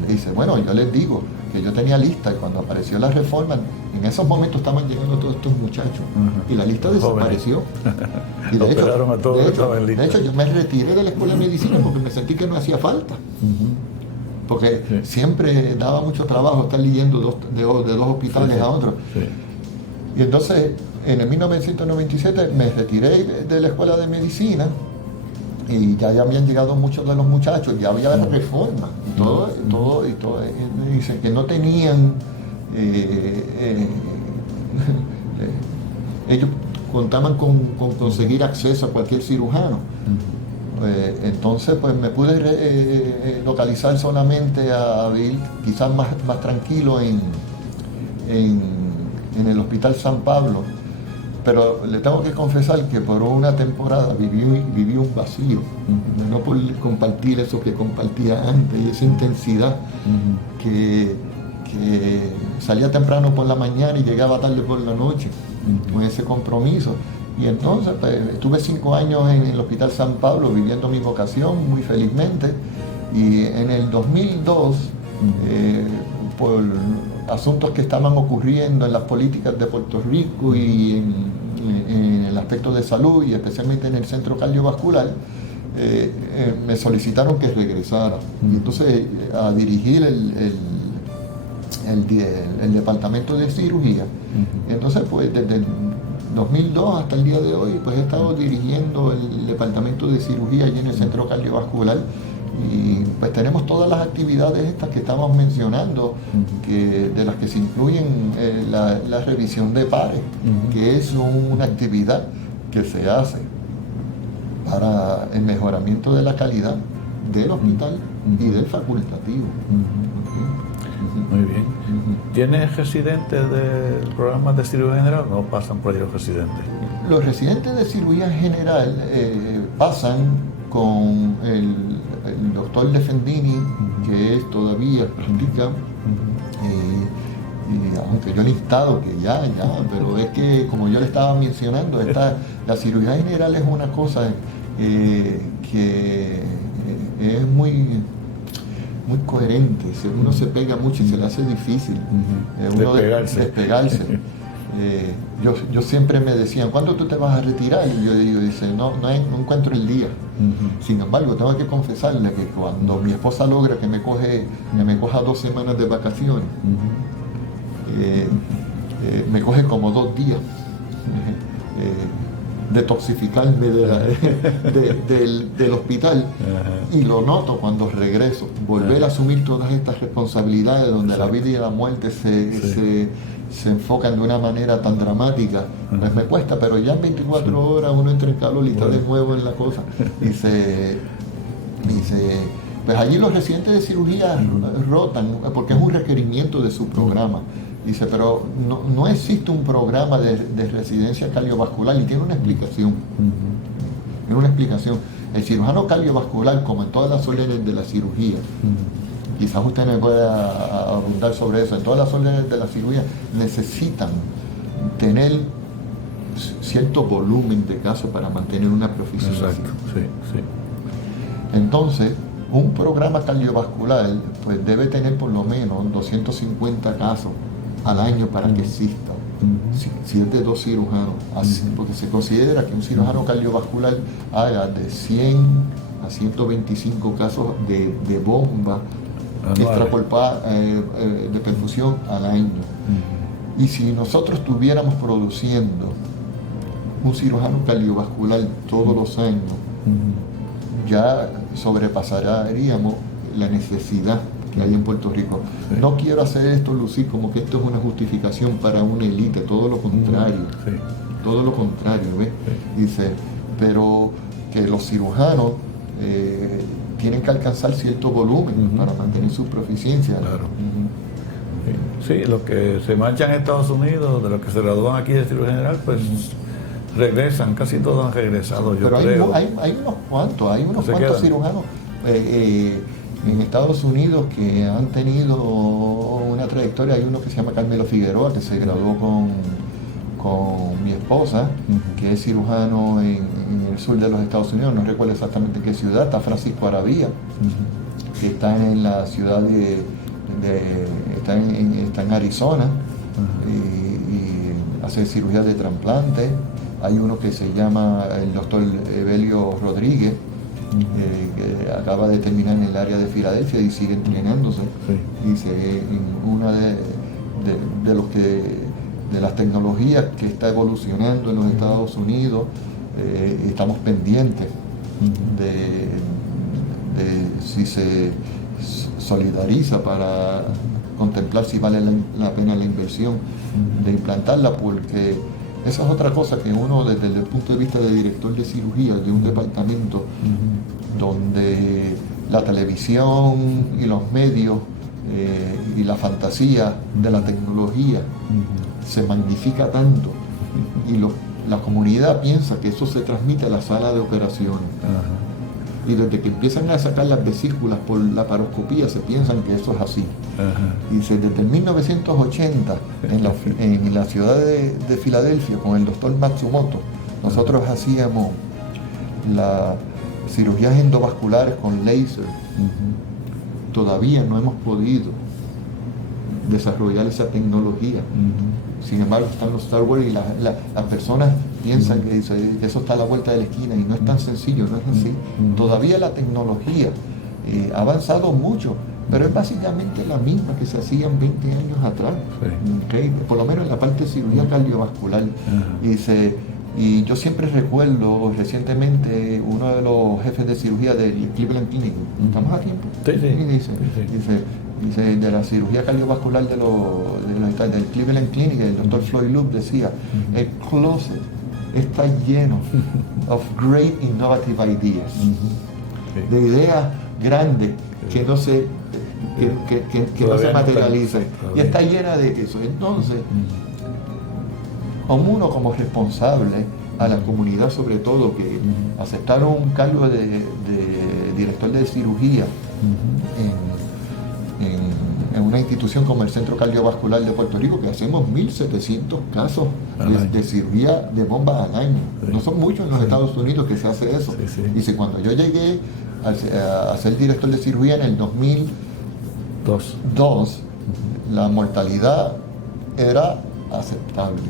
dice, bueno, yo les digo que yo tenía lista y cuando apareció la reforma, en esos momentos estaban llegando todos estos muchachos y la lista desapareció. Y de hecho, yo me retiré de la escuela de medicina porque me sentí que no hacía falta. Porque siempre daba mucho trabajo estar yendo de dos hospitales a otro. Y entonces, en el 1997 me retiré de la escuela de medicina y ya habían llegado muchos de los muchachos, ya había la reforma y todo. Dicen que no tenían, ellos contaban con conseguir acceso a cualquier cirujano. Entonces pues me pude localizar solamente a vivir quizás más tranquilo en el Hospital San Pablo. Pero le tengo que confesar que por una temporada viví un vacío, no por compartir eso que compartía antes y esa intensidad que salía temprano por la mañana y llegaba tarde por la noche, con ese compromiso. Y entonces pues, estuve 5 años en el Hospital San Pablo viviendo mi vocación muy felizmente, y en el 2002, por asuntos que estaban ocurriendo en las políticas de Puerto Rico y en el aspecto de salud y especialmente en el centro cardiovascular, me solicitaron que regresara. Y entonces a dirigir el departamento de cirugía. Entonces pues desde el 2002 hasta el día de hoy pues he estado dirigiendo el departamento de cirugía allí en el centro cardiovascular. Y pues tenemos todas las actividades estas que estamos mencionando, de las que se incluyen la revisión de pares, que es una actividad que se hace para el mejoramiento de la calidad del hospital y del facultativo. Muy bien. ¿Tienes residentes de programas de cirugía general o no pasan por ahí los residentes? Los residentes de cirugía general pasan con el doctor Defendini, que él todavía practica, y aunque yo le he instado que ya, pero es que como yo le estaba mencionando, la cirugía general es una cosa que es muy coherente. Uno se pega mucho y se le hace difícil despegarse. yo siempre me decían, ¿cuándo tú te vas a retirar? Y yo dice, no encuentro el día. Sin embargo, tengo que confesarle que cuando mi esposa logra que me coja 2 semanas de vacaciones, me coge como 2 días. Detoxificarme del hospital. Y lo noto cuando regreso, volver a asumir todas estas responsabilidades donde la vida y la muerte se enfocan de una manera tan dramática. Pues me cuesta, pero ya en 24 horas uno entra en calor y está de nuevo en la cosa. Pues allí los residentes de cirugía rotan porque es un requerimiento de su programa. Dice, pero no existe un programa de residencia cardiovascular y tiene una explicación. Tiene una explicación. El cirujano cardiovascular, como en todas las órdenes de la cirugía, quizás usted me pueda abundar sobre eso, en todas las órdenes de la cirugía necesitan tener cierto volumen de casos para mantener una proficiencia. Exacto, sí. Entonces, un programa cardiovascular pues debe tener por lo menos 250 casos al año para que exista. Si es de 2 cirujanos, porque se considera que un cirujano cardiovascular haga de 100 a 125 casos de bomba extrapolpada de perfusión al año. Y si nosotros estuviéramos produciendo un cirujano cardiovascular todos los años, ya sobrepasaríamos la necesidad que hay en Puerto Rico. No quiero hacer esto lucir como que esto es una justificación para una élite, todo lo contrario. Todo lo contrario, ¿ves? Dice, pero que los cirujanos tienen que alcanzar cierto volumen para mantener su proficiencia. Claro. Sí, los que se marchan a Estados Unidos, de los que se gradúan aquí de cirugía general, pues regresan, casi todos han regresado, yo pero creo. Hay unos cuantos cirujanos en Estados Unidos que han tenido una trayectoria. Hay uno que se llama Carmelo Figueroa, que se graduó con mi esposa, que es cirujano en el sur de los Estados Unidos, no recuerdo exactamente en qué ciudad. Está Francisco Aravía, que está en la ciudad está en Arizona, y hace cirugía de trasplante. Hay uno que se llama el doctor Evelio Rodríguez, que acaba de terminar en el área de Filadelfia y sigue entrenándose. Dice, una de las tecnologías que está evolucionando en los Estados Unidos, estamos pendientes de si se solidariza para contemplar si vale la pena la inversión de implantarla, porque esa es otra cosa que uno, desde el punto de vista de director de cirugía de un departamento donde la televisión y los medios y la fantasía de la tecnología se magnifica tanto, y la comunidad piensa que eso se transmite a la sala de operaciones. Y desde que empiezan a sacar las vesículas por la paroscopía se piensan que eso es así. Y desde el 1980 en la ciudad de Filadelfia, con el doctor Matsumoto, nosotros hacíamos las cirugías endovasculares con láser. Todavía no hemos podido desarrollar esa tecnología. Sin embargo, están los Star Wars y las personas piensan que eso está a la vuelta de la esquina, y no es tan sencillo, no es así. Todavía la tecnología ha avanzado mucho, pero es básicamente la misma que se hacían 20 años atrás, por lo menos en la parte de cirugía cardiovascular. Y yo siempre recuerdo recientemente uno de los jefes de cirugía del Cleveland Clinic, ¿estamos a tiempo? Dice, de la cirugía cardiovascular del Cleveland Clinic, el doctor Floyd Loop decía, el closet está lleno of great innovative ideas, de ideas grandes que no se materializan, y está llena de eso. Entonces, como responsable a la comunidad, sobre todo, que aceptaron un cargo de director de cirugía en una institución como el Centro Cardiovascular de Puerto Rico, que hacemos 1.700 casos de cirugía de bombas al año. No son muchos en los Estados Unidos que se hace eso. Dice, cuando yo llegué a ser director de cirugía en el 2002, la mortalidad era aceptable.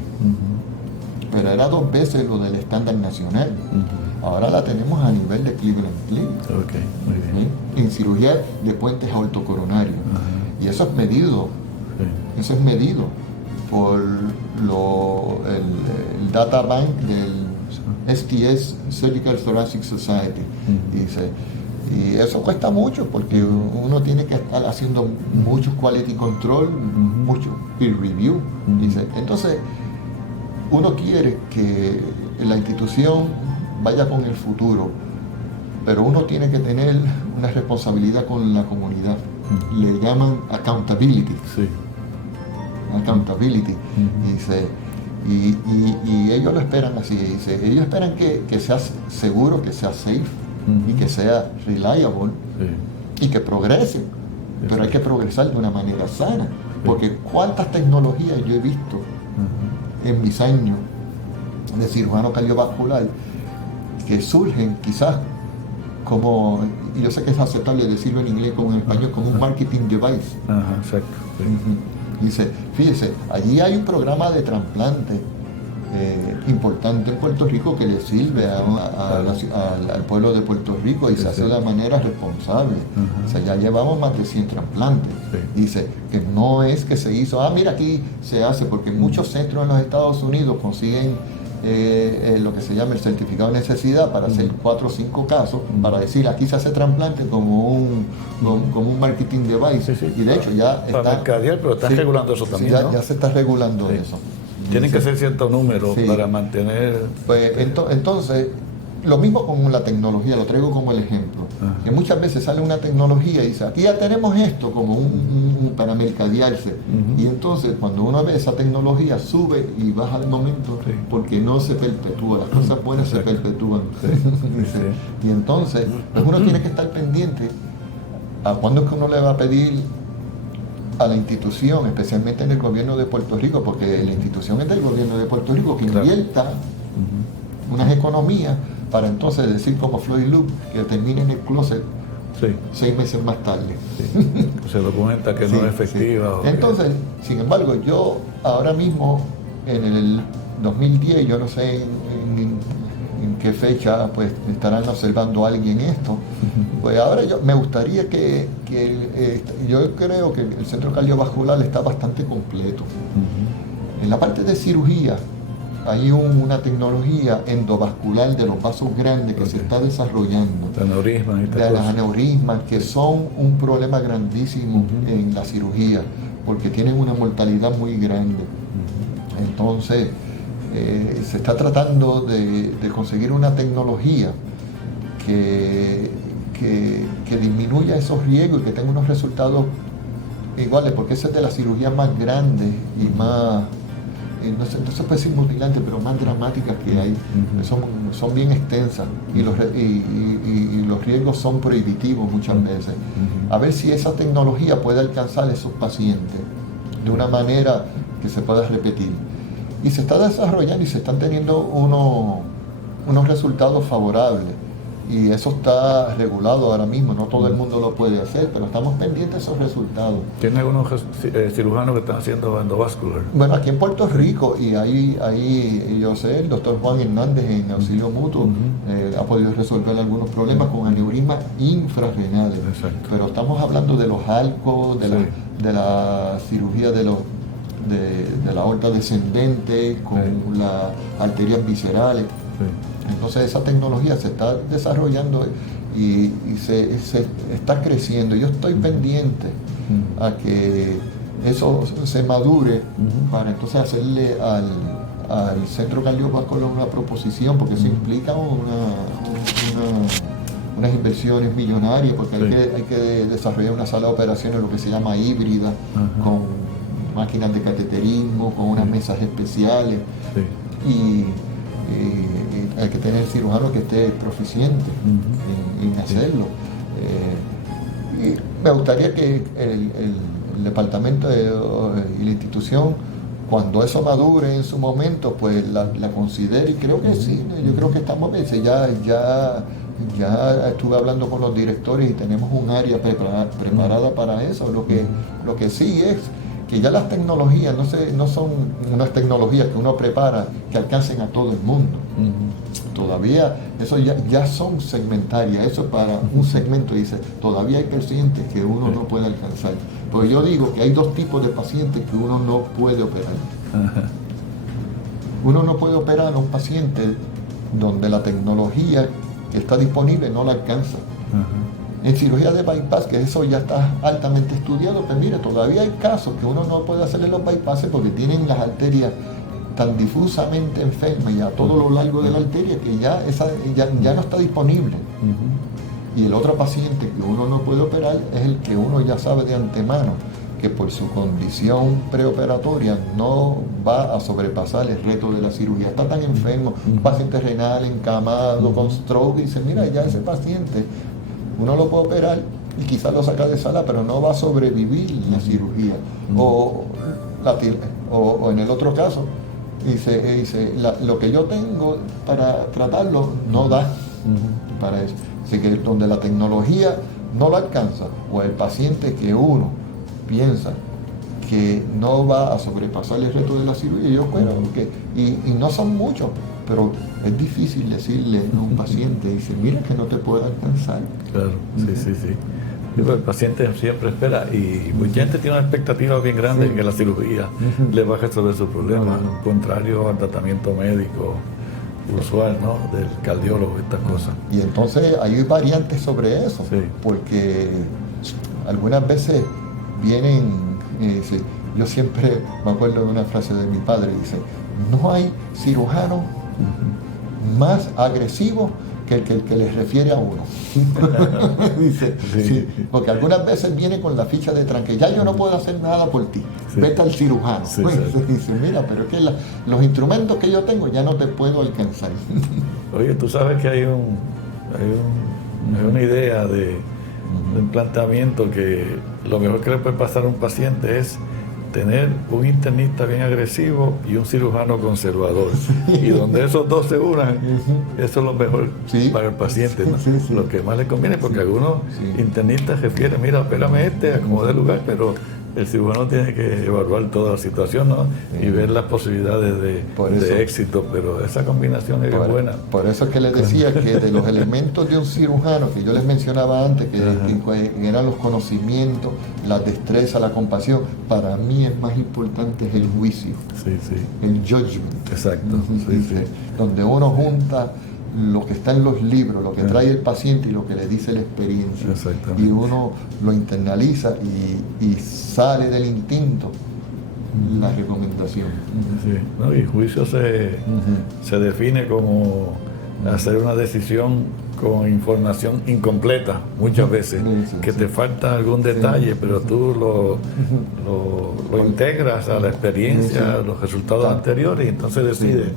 Pero era 2 veces lo del estándar nacional. Ahora la tenemos a nivel de Cleveland Clinic. Okay, muy bien. En cirugía de puentes aortocoronarios. Y eso es medido. Sí. Eso es medido por el data bank del STS, Surgical Thoracic Society. Y eso cuesta mucho porque uno tiene que estar haciendo mucho quality control, mucho peer review. Entonces, uno quiere que la institución vaya con el futuro, pero uno tiene que tener una responsabilidad con la comunidad. Le llaman accountability. Sí. Accountability. Y ellos lo esperan así. Ellos esperan que sea seguro, que sea safe y que sea reliable y que progrese. Pero hay que progresar de una manera sana. Porque cuántas tecnologías yo he visto en mis años de cirujano cardiovascular que surgen quizás como, y yo sé que es aceptable decirlo en inglés como en español, como un marketing device. Exacto. Sí. Dice, fíjese, allí hay un programa de trasplante importante en Puerto Rico que le sirve al pueblo de Puerto Rico y se hace de manera responsable. O sea, ya llevamos más de 100 trasplantes. Dice que no es que se hizo, mira, aquí se hace, porque muchos centros en los Estados Unidos consiguen lo que se llama el certificado de necesidad para hacer 4 o 5 casos, para decir aquí se hace trasplante como un marketing device. Sí. Y de hecho ya para está mercadear, pero están regulando eso también, ¿no? ya se está regulando eso. Tienen que ser ciertos números para mantener. Pues entonces, lo mismo con la tecnología, lo traigo como el ejemplo. Que muchas veces sale una tecnología y dice, aquí ya tenemos esto como para mercadearse. Y entonces cuando uno ve esa tecnología sube y baja al momento porque no se perpetúa, las cosas buenas se perpetúan. Y entonces, pues uno tiene que estar pendiente a cuándo es que uno le va a pedir a la institución, especialmente en el gobierno de Puerto Rico, porque la institución es del gobierno de Puerto Rico, que invierta unas economías para entonces decir como Floyd Loop que termine en el closet 6 meses más tarde. Se documenta que no es efectiva. Entonces, sin embargo, yo ahora mismo, en el 2010, yo no sé en qué fecha pues estarán observando a alguien esto, pues ahora me gustaría que yo creo que el centro cardiovascular está bastante completo. En la parte de cirugía hay una tecnología endovascular de los vasos grandes que se está desarrollando. De las aneurismas, que son un problema grandísimo en la cirugía, porque tienen una mortalidad muy grande. Entonces, se está tratando de conseguir una tecnología que disminuya esos riesgos y que tenga unos resultados iguales, porque esa es de las cirugías más grandes y más, no se puede decir mutilante, pero más dramáticas que hay. Son bien extensas y los riesgos son prohibitivos muchas veces. A ver si esa tecnología puede alcanzar a esos pacientes de una manera que se pueda repetir. Y se está desarrollando y se están teniendo unos resultados favorables. Y eso está regulado ahora mismo, no todo el mundo lo puede hacer, pero estamos pendientes de esos resultados. ¿Tiene algunos cirujanos que están haciendo endovascular? Bueno, aquí en Puerto Rico, y ahí yo sé, el doctor Juan Hernández en Auxilio Mutuo ha podido resolver algunos problemas con aneurismas infrarrenales. Exacto. Pero estamos hablando de los arcos, de la cirugía de la aorta descendente, con las arterias viscerales. Entonces esa tecnología se está desarrollando y se está creciendo. Yo estoy pendiente a que eso se madure para entonces hacerle al centro cardiovascular una proposición, porque eso implica unas inversiones millonarias, porque hay que desarrollar una sala de operaciones, lo que se llama híbrida, con máquinas de cateterismo, con unas mesas especiales. Y hay que tener cirujano que esté proficiente en hacerlo. Y me gustaría que el departamento y la institución, cuando eso madure en su momento, pues la considere, y creo que sí, yo creo que estamos bien. Ya estuve hablando con los directores y tenemos un área preparada para eso. Lo que sí es que ya las tecnologías no son unas tecnologías que uno prepara que alcancen a todo el mundo. Todavía eso ya son segmentarias, eso es para un segmento. Dice, todavía hay pacientes que uno no puede alcanzar. Pues yo digo que hay dos tipos de pacientes que uno no puede operar. Uno no puede operar a un paciente donde la tecnología que está disponible no la alcanza. En cirugía de bypass, que eso ya está altamente estudiado, pues mire, todavía hay casos que uno no puede hacerle los bypasses porque tienen las arterias tan difusamente enfermas y a todo lo largo de la arteria que ya no está disponible. Y el otro paciente que uno no puede operar es el que uno ya sabe de antemano que por su condición preoperatoria no va a sobrepasar el reto de la cirugía. Está tan enfermo, un paciente renal encamado con stroke, y dice, mira, ya ese paciente uno lo puede operar y quizás lo saca de sala, pero no va a sobrevivir la cirugía. O en el otro caso, dice lo que yo tengo para tratarlo no da para eso. Así que donde la tecnología no lo alcanza, o el paciente que uno piensa que no va a sobrepasar el reto de la cirugía, y no son muchos, pero es difícil decirle a un paciente, dice, mira que no te puedo alcanzar. Claro, sí. El paciente siempre espera, y mucha gente tiene una expectativa bien grande en que la cirugía le va a resolver sus problemas, contrario al tratamiento médico usual, ¿no? Del cardiólogo, estas cosas. Y entonces hay variantes sobre eso, porque algunas veces vienen, yo siempre me acuerdo de una frase de mi padre, dice, no hay cirujano más agresivo que el que les refiere a uno. Dice, porque algunas veces viene con la ficha de tranque, ya yo no puedo hacer nada por ti, vete al cirujano. Dice, mira, pero es que los instrumentos que yo tengo ya no te puedo alcanzar. Oye, tú sabes que hay una idea de un planteamiento que lo mejor que le puede pasar a un paciente es tener un internista bien agresivo y un cirujano conservador. Y donde esos dos se unan, eso es lo mejor para el paciente, ¿no? Lo que más le conviene, porque algunos internistas refieren, mira, opérame acomodé el lugar, pero el cirujano tiene que evaluar toda la situación, ¿no? Y ver las posibilidades de éxito, pero esa combinación es buena. Por eso es que les decía que de los elementos de un cirujano que yo les mencionaba antes, que eran los conocimientos, la destreza, la compasión, para mí es más importante es el juicio, el judgment. Exacto. Donde uno junta lo que está en los libros, lo que trae el paciente y lo que le dice la experiencia. Y uno lo internaliza y sale del instinto la recomendación. ¿No? Y juicio se define como hacer una decisión con información incompleta muchas veces, que te falta algún detalle, pero tú lo integras a la experiencia, a los resultados anteriores, y entonces decides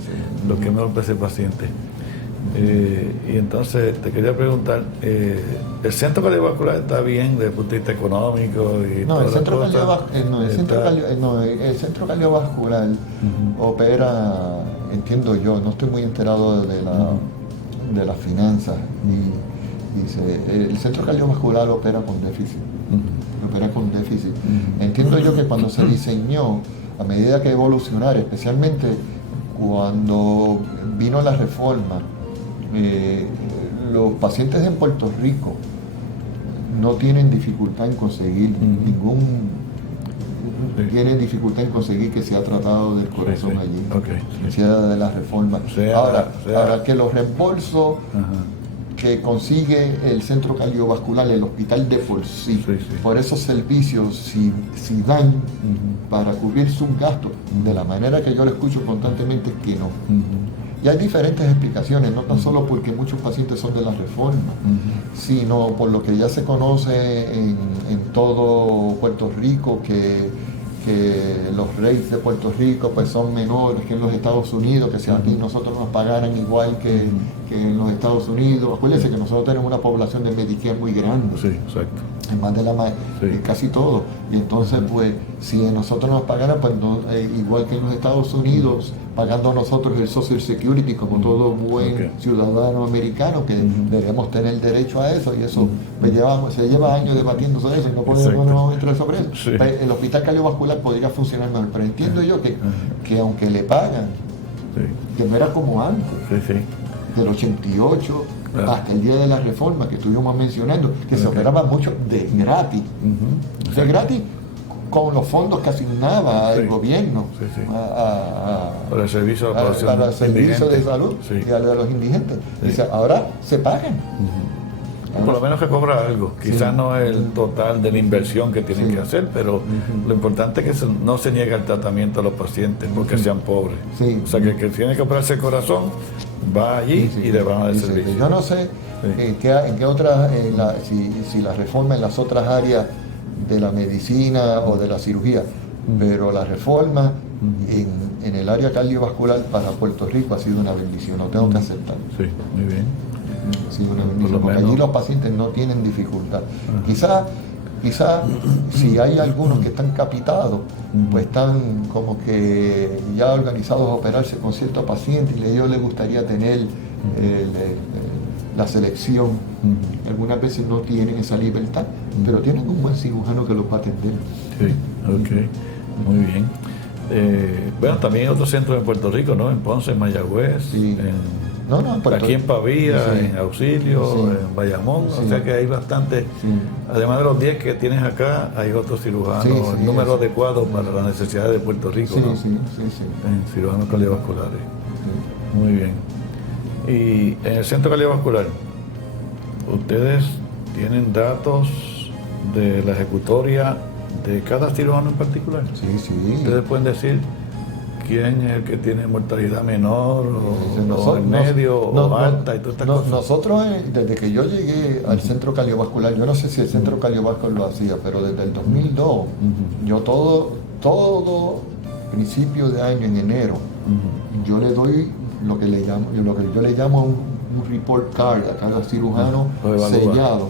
lo que mejor para ese paciente. Y entonces te quería preguntar, ¿el centro cardiovascular está bien desde el punto de vista económico? El centro cardiovascular opera, entiendo yo, no estoy muy enterado de las finanzas, el centro cardiovascular opera con déficit. Entiendo yo que cuando se diseñó, a medida que evolucionara, especialmente cuando vino la reforma, los pacientes en Puerto Rico no tienen dificultad en conseguir tienen dificultad en conseguir que sea tratado del corazón allí, sea de la reforma. Ahora que los reembolsos que consigue el centro cardiovascular, el hospital de por sí, por esos servicios, si dan para cubrir sus gastos, de la manera que yo lo escucho constantemente, es que no. Y hay diferentes explicaciones, no tan solo porque muchos pacientes son de la reforma, sino por lo que ya se conoce en todo Puerto Rico, que los rates de Puerto Rico pues son menores que en los Estados Unidos, que si aquí nosotros nos pagaran igual que en los Estados Unidos. Acuérdense que nosotros tenemos una población de Medicare muy grande. en más de casi todo. Y entonces, pues, si nosotros nos pagaran, pues no, igual que en los Estados Unidos, pagando nosotros el Social Security como todo buen ciudadano americano, que debemos tener derecho a eso, y eso se lleva años debatiendo sobre eso, y no podemos entrar sobre eso. Sí. El hospital cardiovascular podría funcionar mejor, pero entiendo yo que aunque le pagan, que no era como antes, del 88 hasta el día de la reforma que estuvimos mencionando, que se operaba mucho de gratis, de gratis, con los fondos que asignaba el gobierno para el servicio de salud y a los indigentes. Dice, ahora se pagan. Por lo menos que cobra algo, quizás no el total de la inversión que tienen que hacer, pero lo importante es que no se niega el tratamiento a los pacientes porque sean pobres. O sea, que el que tiene que operarse el corazón va allí y le van a dar servicio. Yo no sé en qué otras, si la reforma en las otras áreas de la medicina o de la cirugía, pero la reforma en el área cardiovascular para Puerto Rico ha sido una bendición, lo tengo que aceptar. Sí, muy bien. Ha sido una bendición, porque allí los pacientes no tienen dificultad. Quizás si hay algunos que están capitados, pues están como que ya organizados a operarse con ciertos pacientes y a ellos les gustaría tener la selección. Algunas veces no tienen esa libertad, pero tienen un buen cirujano que los va a atender. Sí, ok, muy bien. Bueno, también hay otros centros en Puerto Rico, ¿no? En Ponce, en Mayagüez, aquí en Pavía, en Auxilio, en Bayamón, o sea que hay bastante. Además de los 10 que tienes acá, hay otros cirujanos, el número adecuado para las necesidades de Puerto Rico, ¿no? En cirujanos cardiovasculares. Muy bien. Y en el centro cardiovascular, ¿ustedes tienen datos de la ejecutoria de cada cirujano en particular? Sí. ¿Ustedes pueden decir quién es el que tiene mortalidad menor o en medio o alta y todas estas cosas? Nosotros, desde que yo llegué al centro cardiovascular, yo no sé si el centro cardiovascular lo hacía, pero desde el 2002, yo todo principio de año, en enero, yo le doy lo que yo le llamo un report card a cada cirujano sellado,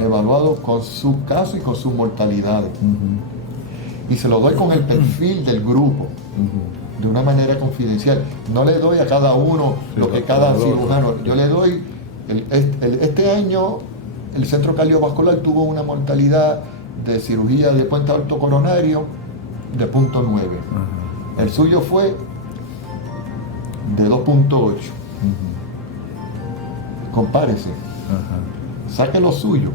evaluado con su caso y con sus mortalidades. Y se lo doy con el perfil del grupo, de una manera confidencial. No le doy a cada uno lo que cada cirujano. Yo le doy, este año el centro cardiovascular tuvo una mortalidad de cirugía de puente alto coronario de 0.9. El suyo fue de 2.8. Compárese. Saque lo suyo.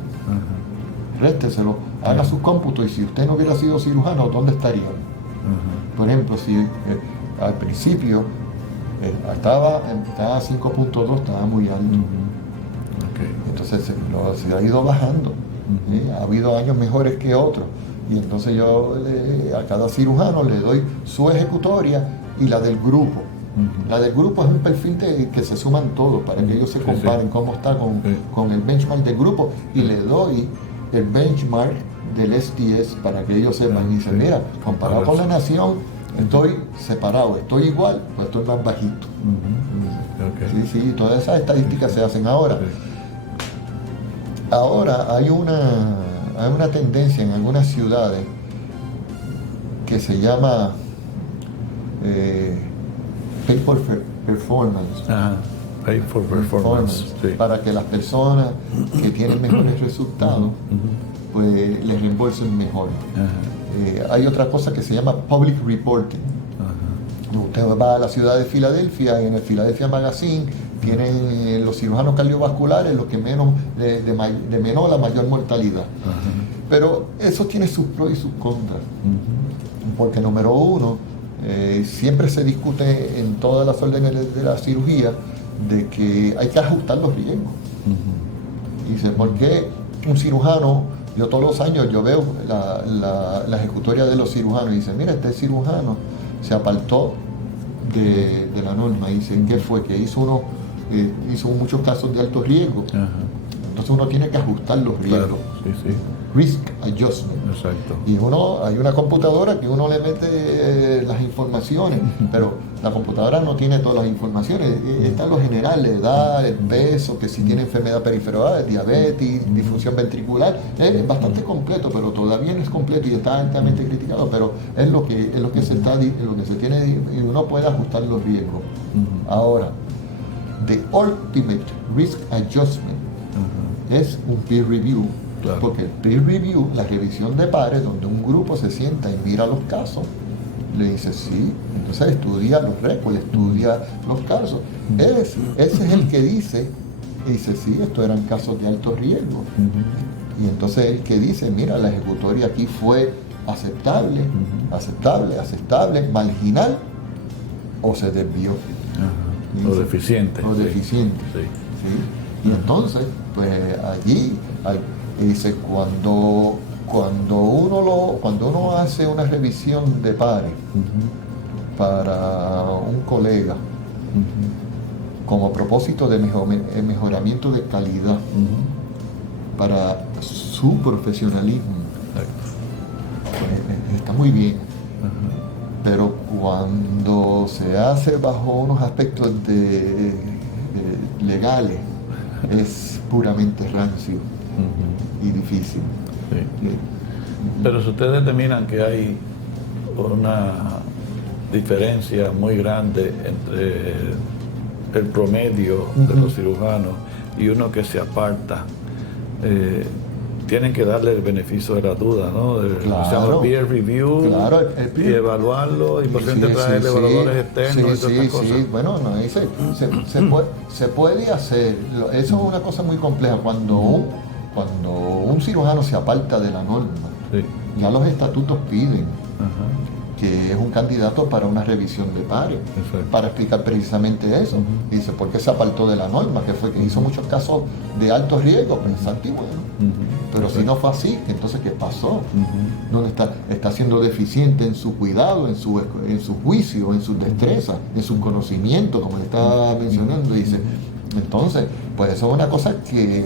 Résteselo. Haga sus cómputos. Y si usted no hubiera sido cirujano, ¿dónde estaría? Por ejemplo, si al principio estaba 5.2, estaba muy alto. Entonces se ha ido bajando. Ha habido años mejores que otros. Y entonces yo a cada cirujano le doy su ejecutoria y la del grupo. La del grupo es un perfil que se suman todos para que ellos se comparen cómo está con el benchmark del grupo, y le doy el benchmark del STS para que ellos sepan y dicen, mira, comparado con la nación, estoy separado, estoy igual, pues estoy más bajito. Todas esas estadísticas se hacen ahora. Ahora hay una tendencia en algunas ciudades que se llama Pay for Performance. Pay for Performance. Para que las personas que tienen mejores resultados pues les reembolsen mejor. Hay otra cosa que se llama Public Reporting. Usted va a la ciudad de Filadelfia y en el Philadelphia Magazine tienen los cirujanos cardiovasculares los que de menor a mayor mortalidad. Pero eso tiene sus pros y sus contras. Porque número uno, siempre se discute en todas las órdenes de la cirugía de que hay que ajustar los riesgos. Dice, ¿por qué un cirujano? Yo todos los años yo veo la ejecutoria de los cirujanos y dice, mira, este cirujano se apartó de la norma. Y dice, ¿qué fue? Que hizo muchos casos de alto riesgo. Entonces uno tiene que ajustar los riesgos. sí. Risk Adjustment. Exacto. Y hay una computadora que uno le mete las informaciones, pero la computadora no tiene todas las informaciones. Está lo general, la edad, el peso, que si tiene enfermedad periférica, diabetes, disfunción ventricular. Es bastante completo, pero todavía no es completo y está altamente criticado, pero es lo que se tiene y uno puede ajustar los riesgos. Ahora, the ultimate risk adjustment es un peer review. Claro. Porque el peer review, la revisión de pares, donde un grupo se sienta y mira los casos, le dice sí, entonces estudia los récords, estudia los casos. Ese es el que dice sí, estos eran casos de alto riesgo. Y entonces el que dice, mira, la ejecutoria aquí fue aceptable, marginal, o se desvió. O deficiente. Sí. Y entonces, pues allí... dice, cuando uno hace una revisión de pares para un colega como propósito de mejoramiento de calidad para su profesionalismo, pues, está muy bien. Pero cuando se hace bajo unos aspectos legales, es puramente rancio y difícil. Sí. Pero si ustedes determinan que hay una diferencia muy grande entre el promedio de los cirujanos y uno que se aparta, tienen que darle el beneficio de la duda, ¿no? Claro, peer review, y evaluarlo y posiblemente traerle evaluadores externos y todas estas cosas. Sí, bueno, no, se puede hacer. Eso es una cosa muy compleja. Cuando un cirujano se aparta de la norma, ya los estatutos piden que es un candidato para una revisión de pares, para explicar precisamente eso. Y dice, ¿por qué se apartó de la norma? Que fue que hizo muchos casos de alto riesgo, pensante y bueno. Pero si no fue así, entonces ¿qué pasó? ¿Dónde está siendo deficiente en su cuidado, en su juicio, en su destreza, en su conocimiento, como le estaba mencionando? Dice, entonces, pues eso es una cosa que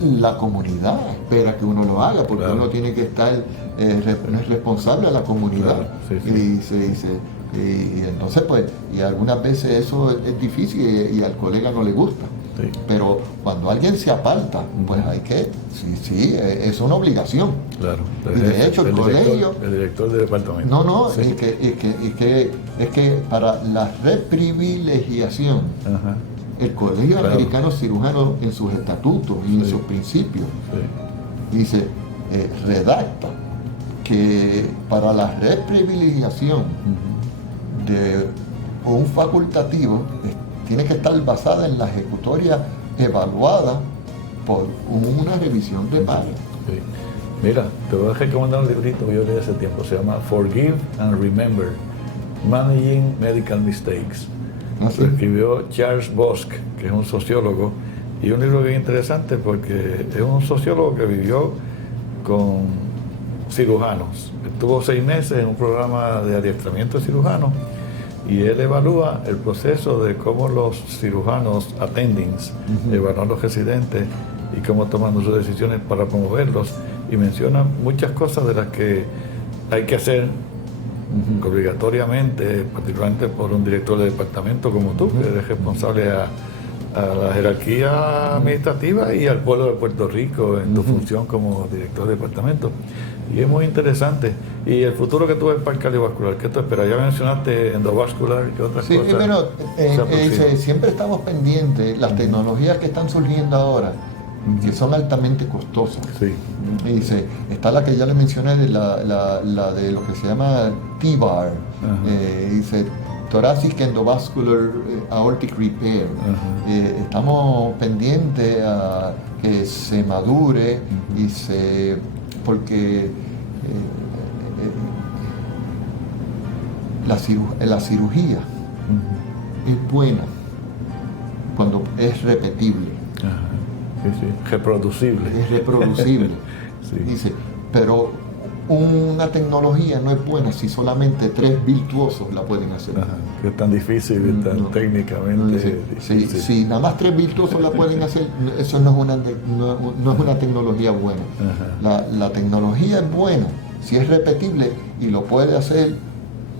la comunidad espera que uno lo haga, porque uno tiene que estar es responsable a la comunidad. Y entonces pues, y algunas veces eso es difícil y al colega no le gusta. Pero cuando alguien se aparta, pues hay que, es una obligación. Claro. Y de hecho el colegio... El director del departamento. Es que para la reprivilegiación, el Colegio Americano Cirujano en sus estatutos y en sus principios dice, redacta que para la reprivilegiación de un facultativo tiene que estar basada en la ejecutoria evaluada por una revisión de pares. Mira, te voy a recomendar un librito que yo leí hace tiempo, se llama Forgive and Remember, Managing Medical Mistakes. Lo escribió Charles Bosc, que es un sociólogo, y un libro bien interesante porque es un sociólogo que vivió con cirujanos. Estuvo 6 meses en un programa de adiestramiento de cirujanos y él evalúa el proceso de cómo los cirujanos attendings evalúan los residentes y cómo toman sus decisiones para promoverlos, y menciona muchas cosas de las que hay que hacer obligatoriamente, particularmente por un director de departamento como tú, que eres responsable a la jerarquía administrativa y al pueblo de Puerto Rico en tu función como director de departamento. Y es muy interesante. Y el futuro que tú ves para el cardiovascular, ¿qué tú esperas? Ya mencionaste endovascular y otras cosas. Sí, pero siempre estamos pendientes, las tecnologías que están surgiendo ahora, que son altamente costosas. Y dice, está la que ya le mencioné, de la de lo que se llama TBAR, dice Thoracic Endovascular Aortic Repair. Estamos pendientes a que se madure porque la cirugía es buena cuando es repetible. Reproducible. Es reproducible. Dice, pero una tecnología no es buena si solamente 3 virtuosos la pueden hacer. Ajá, que es tan difícil, tan técnicamente difícil. Si nada más 3 virtuosos la pueden hacer, eso no es una tecnología buena. La tecnología es buena si es repetible y lo puede hacer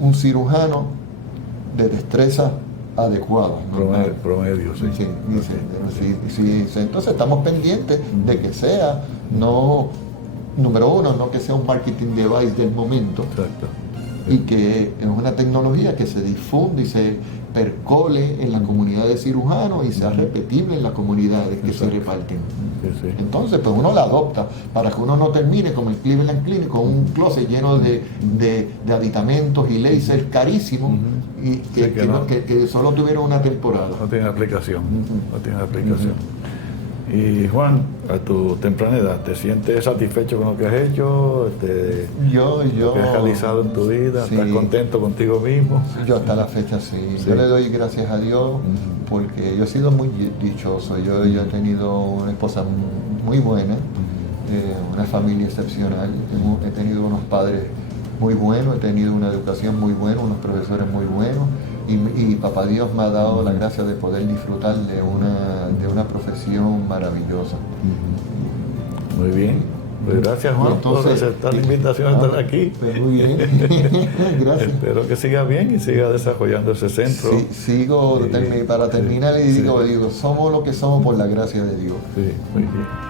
un cirujano de destreza adecuada. Promedio, sí. Sí. Entonces estamos pendientes de que sea, número uno, no que sea un marketing device del momento. Exacto. Y que es una tecnología que se difunde y se percole en la comunidad de cirujanos y sea repetible en las comunidades que se reparten. Sí. Entonces, pues uno la adopta para que uno no termine como el Cleveland Clinic con un closet lleno de aditamentos y lasers carísimos y que solo tuvieron una temporada. No tiene aplicación. No tiene aplicación. Y Juan, a tu temprana edad, ¿te sientes satisfecho con lo que has hecho? Yo ¿Lo que has realizado en tu vida? Sí. ¿Estás contento contigo mismo? Yo hasta la fecha sí. Yo le doy gracias a Dios porque yo he sido muy dichoso. Yo he tenido una esposa muy buena, una familia excepcional. He tenido unos padres muy buenos, he tenido una educación muy buena, unos profesores muy buenos. Y Papá Dios me ha dado la gracia de poder disfrutar de una profesión maravillosa. Muy bien. Pues gracias, Juan, por aceptar la invitación a estar aquí. Pues muy bien. Gracias. Espero que siga bien y siga desarrollando ese centro. Sí, sigo para terminar y digo, somos lo que somos por la gracia de Dios. Sí, muy bien.